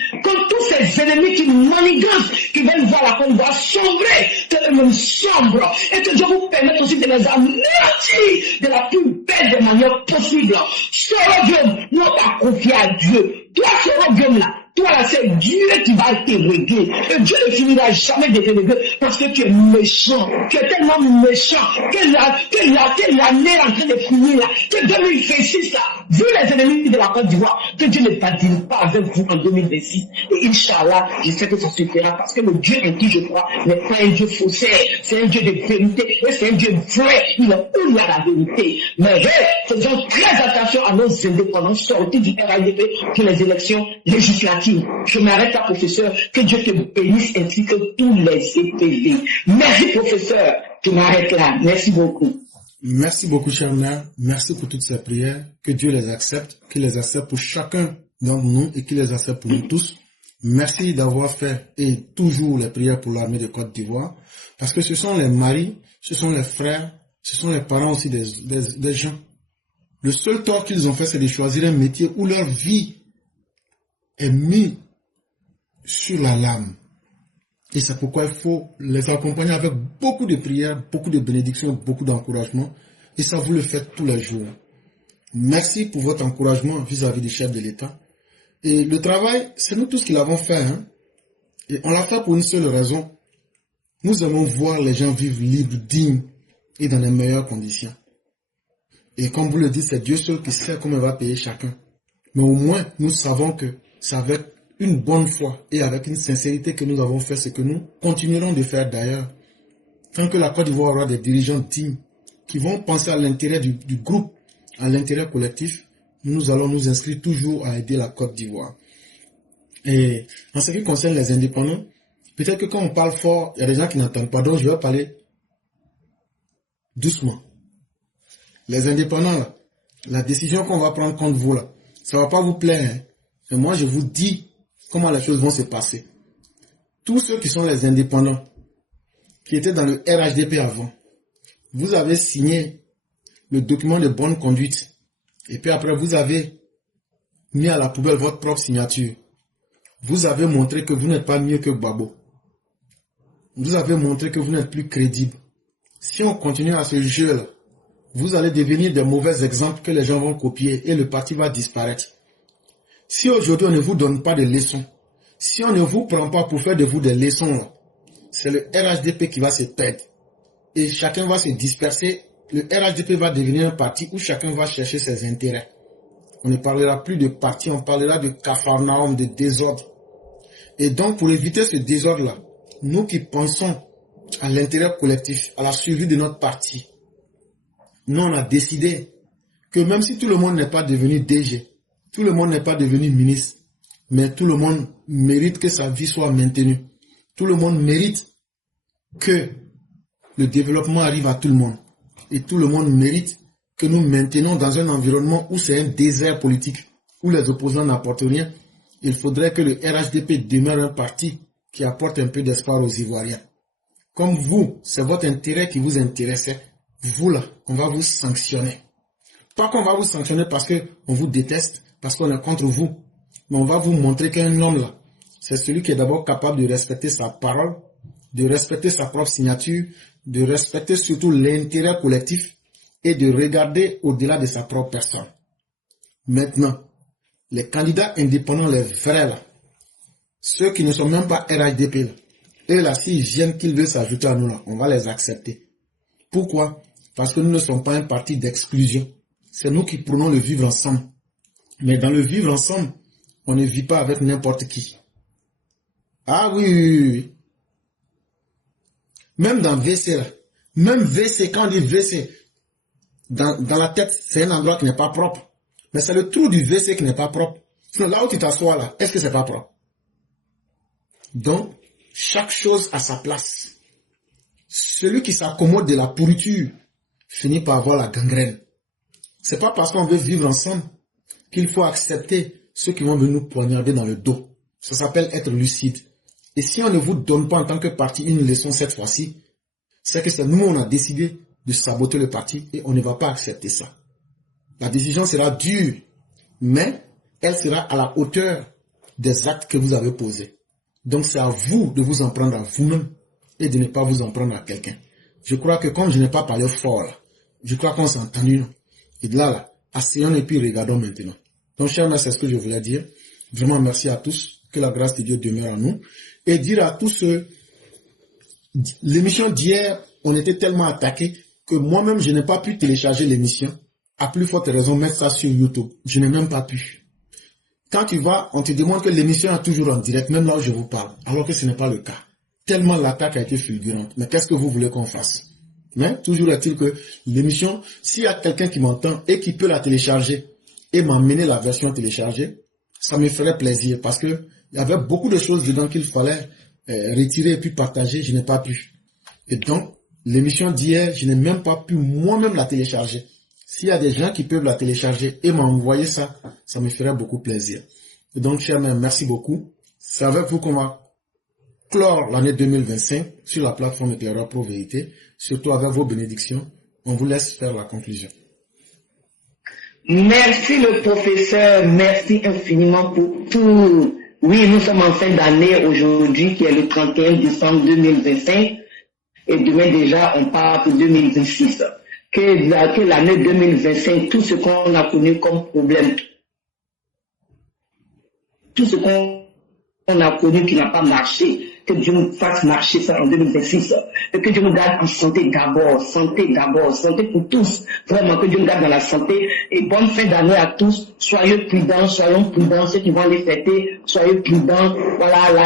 qui manigancent, qui veulent voir la Côte d'Ivoire sombrer, qu'eux-mêmes sombrent, et que Dieu vous permette aussi de les anéantir de la plus belle des manières possibles. Sœur Dieu, nous t'as confié à Dieu. Toi, Sœur Dieu, là, toi là, c'est Dieu qui va te régler. Et Dieu ne finira jamais de te régler parce que tu es méchant. Tu es tellement méchant que l'année est en train de finir là, que 2026 là, vu les ennemis de la Côte d'Ivoire, que Dieu ne partira pas avec vous en 2026. Et Inch'Allah, je sais que ça suffira parce que le Dieu en qui je crois n'est pas un Dieu faussaire, c'est un Dieu de vérité, et c'est un Dieu vrai, il est où il y a la vérité. Mais faisons très attention à nos indépendants sortis du RADP pour les élections législatives. Je m'arrête là, professeur, que Dieu te bénisse ainsi que tous les CPV. Merci, professeur, je m'arrête là. Merci beaucoup. Merci beaucoup, cher mère. Merci pour toutes ces prières. Que Dieu les accepte, qu'il les accepte pour chacun d'entre nous et qu'il les accepte pour nous tous. Merci d'avoir fait et toujours les prières pour l'armée de Côte d'Ivoire, parce que ce sont les maris, ce sont les frères, ce sont les parents aussi des gens. Le seul tort qu'ils ont fait, c'est de choisir un métier où leur vie est mise sur la lame. Et c'est pourquoi il faut les accompagner avec beaucoup de prières, beaucoup de bénédictions, beaucoup d'encouragement. Et ça, vous le faites tous les jours. Merci pour votre encouragement vis-à-vis du chef de l'État. Et le travail, c'est nous tous qui l'avons fait. Hein? Et on l'a fait pour une seule raison. Nous aimons voir les gens vivre libres, dignes et dans les meilleures conditions. Et comme vous le dites, c'est Dieu seul qui sait comment il va payer chacun. Mais au moins, nous savons que c'est avec une bonne foi et avec une sincérité que nous avons fait ce que nous continuerons de faire d'ailleurs. Tant que la Côte d'Ivoire aura des dirigeants dignes qui vont penser à l'intérêt du groupe, à l'intérêt collectif, nous allons nous inscrire toujours à aider la Côte d'Ivoire. Et en ce qui concerne les indépendants, peut-être que quand on parle fort, il y a des gens qui n'entendent pas, donc je vais parler doucement. Les indépendants, là, la décision qu'on va prendre contre vous, là, ça ne va pas vous plaire. Hein? Et moi, je vous dis comment les choses vont se passer. Tous ceux qui sont les indépendants, qui étaient dans le RHDP avant, vous avez signé le document de bonne conduite. Et puis après, vous avez mis à la poubelle votre propre signature. Vous avez montré que vous n'êtes pas mieux que Gbagbo. Vous avez montré que vous n'êtes plus crédible. Si on continue à ce jeu-là, vous allez devenir des mauvais exemples que les gens vont copier et le parti va disparaître. Si aujourd'hui on ne vous donne pas de leçons, si on ne vous prend pas pour faire de vous des leçons, là, c'est le RHDP qui va se perdre. Et chacun va se disperser. Le RHDP va devenir un parti où chacun va chercher ses intérêts. On ne parlera plus de parti, on parlera de capharnaüm, de désordre. Et donc pour éviter ce désordre-là, nous qui pensons à l'intérêt collectif, à la survie de notre parti, nous on a décidé que même si tout le monde n'est pas devenu DG, tout le monde n'est pas devenu ministre, mais tout le monde mérite que sa vie soit maintenue. Tout le monde mérite que le développement arrive à tout le monde. Et tout le monde mérite que nous maintenons dans un environnement où c'est un désert politique, où les opposants n'apportent rien. Il faudrait que le RHDP demeure un parti qui apporte un peu d'espoir aux Ivoiriens. Comme vous, c'est votre intérêt qui vous intéressait, vous là, on va vous sanctionner. Pas qu'on va vous sanctionner parce qu'on vous déteste, parce qu'on est contre vous, mais on va vous montrer qu'un homme là, c'est celui qui est d'abord capable de respecter sa parole, de respecter sa propre signature, de respecter surtout l'intérêt collectif et de regarder au-delà de sa propre personne. Maintenant, les candidats indépendants, les vrais là, ceux qui ne sont même pas RHDP là, eux là, s'ils viennent qu'ils veulent s'ajouter à nous là, on va les accepter. Pourquoi? Parce que nous ne sommes pas un parti d'exclusion. C'est nous qui prenons le vivre ensemble. Mais dans le vivre ensemble, on ne vit pas avec n'importe qui. Ah oui. Même dans WC là, même WC, quand on dit WC, dans la tête, c'est un endroit qui n'est pas propre. Mais c'est le trou du WC qui n'est pas propre. Sinon, là où tu t'assois là, est-ce que c'est pas propre? Donc, chaque chose a sa place. Celui qui s'accommode de la pourriture finit par avoir la gangrène. C'est pas parce qu'on veut vivre ensemble qu'il faut accepter ceux qui vont venir nous poignarder dans le dos. Ça s'appelle être lucide. Et si on ne vous donne pas en tant que parti une leçon cette fois-ci, c'est que c'est nous, on a décidé de saboter le parti et on ne va pas accepter ça. La décision sera dure, mais elle sera à la hauteur des actes que vous avez posés. Donc c'est à vous de vous en prendre à vous-même et de ne pas vous en prendre à quelqu'un. Je crois que comme je n'ai pas parlé fort, là, je crois qu'on s'est entendu. Et de là, asseyons et puis regardons maintenant. Donc, chers mères, c'est ce que je voulais dire. Vraiment, merci à tous. Que la grâce de Dieu demeure à nous. Et dire à tous ceux, l'émission d'hier, on était tellement attaqués que moi-même, je n'ai pas pu télécharger l'émission. À plus forte raison, mettre ça sur YouTube. Je n'ai même pas pu. Quand tu vas, on te demande que l'émission est toujours en direct, même là où je vous parle, alors que ce n'est pas le cas. Tellement l'attaque a été fulgurante. Mais qu'est-ce que vous voulez qu'on fasse? Mais toujours est-il que l'émission, s'il y a quelqu'un qui m'entend et qui peut la télécharger et m'emmener la version téléchargée, ça me ferait plaisir parce que il y avait beaucoup de choses dedans qu'il fallait retirer et puis partager. Je n'ai pas pu. Et donc, l'émission d'hier, je n'ai même pas pu moi-même la télécharger. S'il y a des gens qui peuvent la télécharger et m'envoyer ça, ça me ferait beaucoup plaisir. Et donc, chers mères, merci beaucoup. C'est avec vous qu'on va clore l'année 2025 sur la plateforme Éclaireur Pro Vérité, surtout avec vos bénédictions. On vous laisse faire la conclusion. Merci le professeur, merci infiniment pour tout. Oui, nous sommes en fin d'année aujourd'hui, qui est le 31 décembre 2025, et demain déjà, on part pour 2026. Que l'année 2025, tout ce qu'on a connu comme problème, tout ce qu'on a connu qui n'a pas marché, que Dieu nous fasse marcher ça en 2026, et que Dieu nous garde en santé d'abord, santé pour tous, vraiment que Dieu nous garde dans la santé, et bonne fin d'année à tous, soyez prudents, ceux qui vont les fêter, soyez prudents, voilà,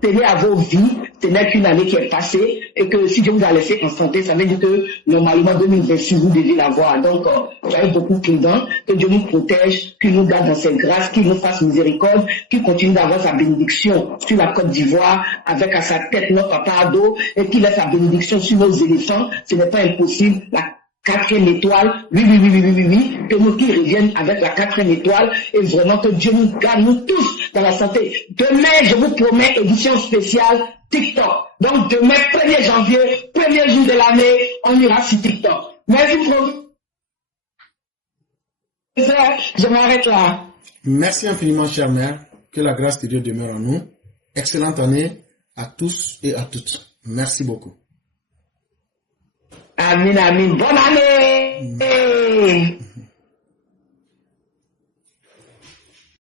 tenez à vos vies, ce n'est qu'une année qui est passée, et que si Dieu vous a laissé en santé, ça veut dire que normalement 2026 vous devez l'avoir, donc soyez beaucoup prudents, que Dieu nous protège, qu'il nous garde dans ses grâces, qu'il nous fasse miséricorde, qu'il continue d'avoir sa bénédiction sur la Côte d'Ivoire, avec à sa tête notre papa Ado, et qu'il ait sa bénédiction sur nos éléphants, ce n'est pas impossible. La 4e étoile, oui, que nous qui reviennent avec la 4e étoile, et vraiment que Dieu nous garde, nous tous, dans la santé. Demain, je vous promets, édition spéciale TikTok. Donc demain, 1er janvier, premier jour de l'année, on ira sur TikTok. Merci professeur, je m'arrête là. Merci infiniment, chère mère. Que la grâce de Dieu demeure en nous. Excellente année à tous et à toutes. Merci beaucoup. Amen, amen. Bonne année.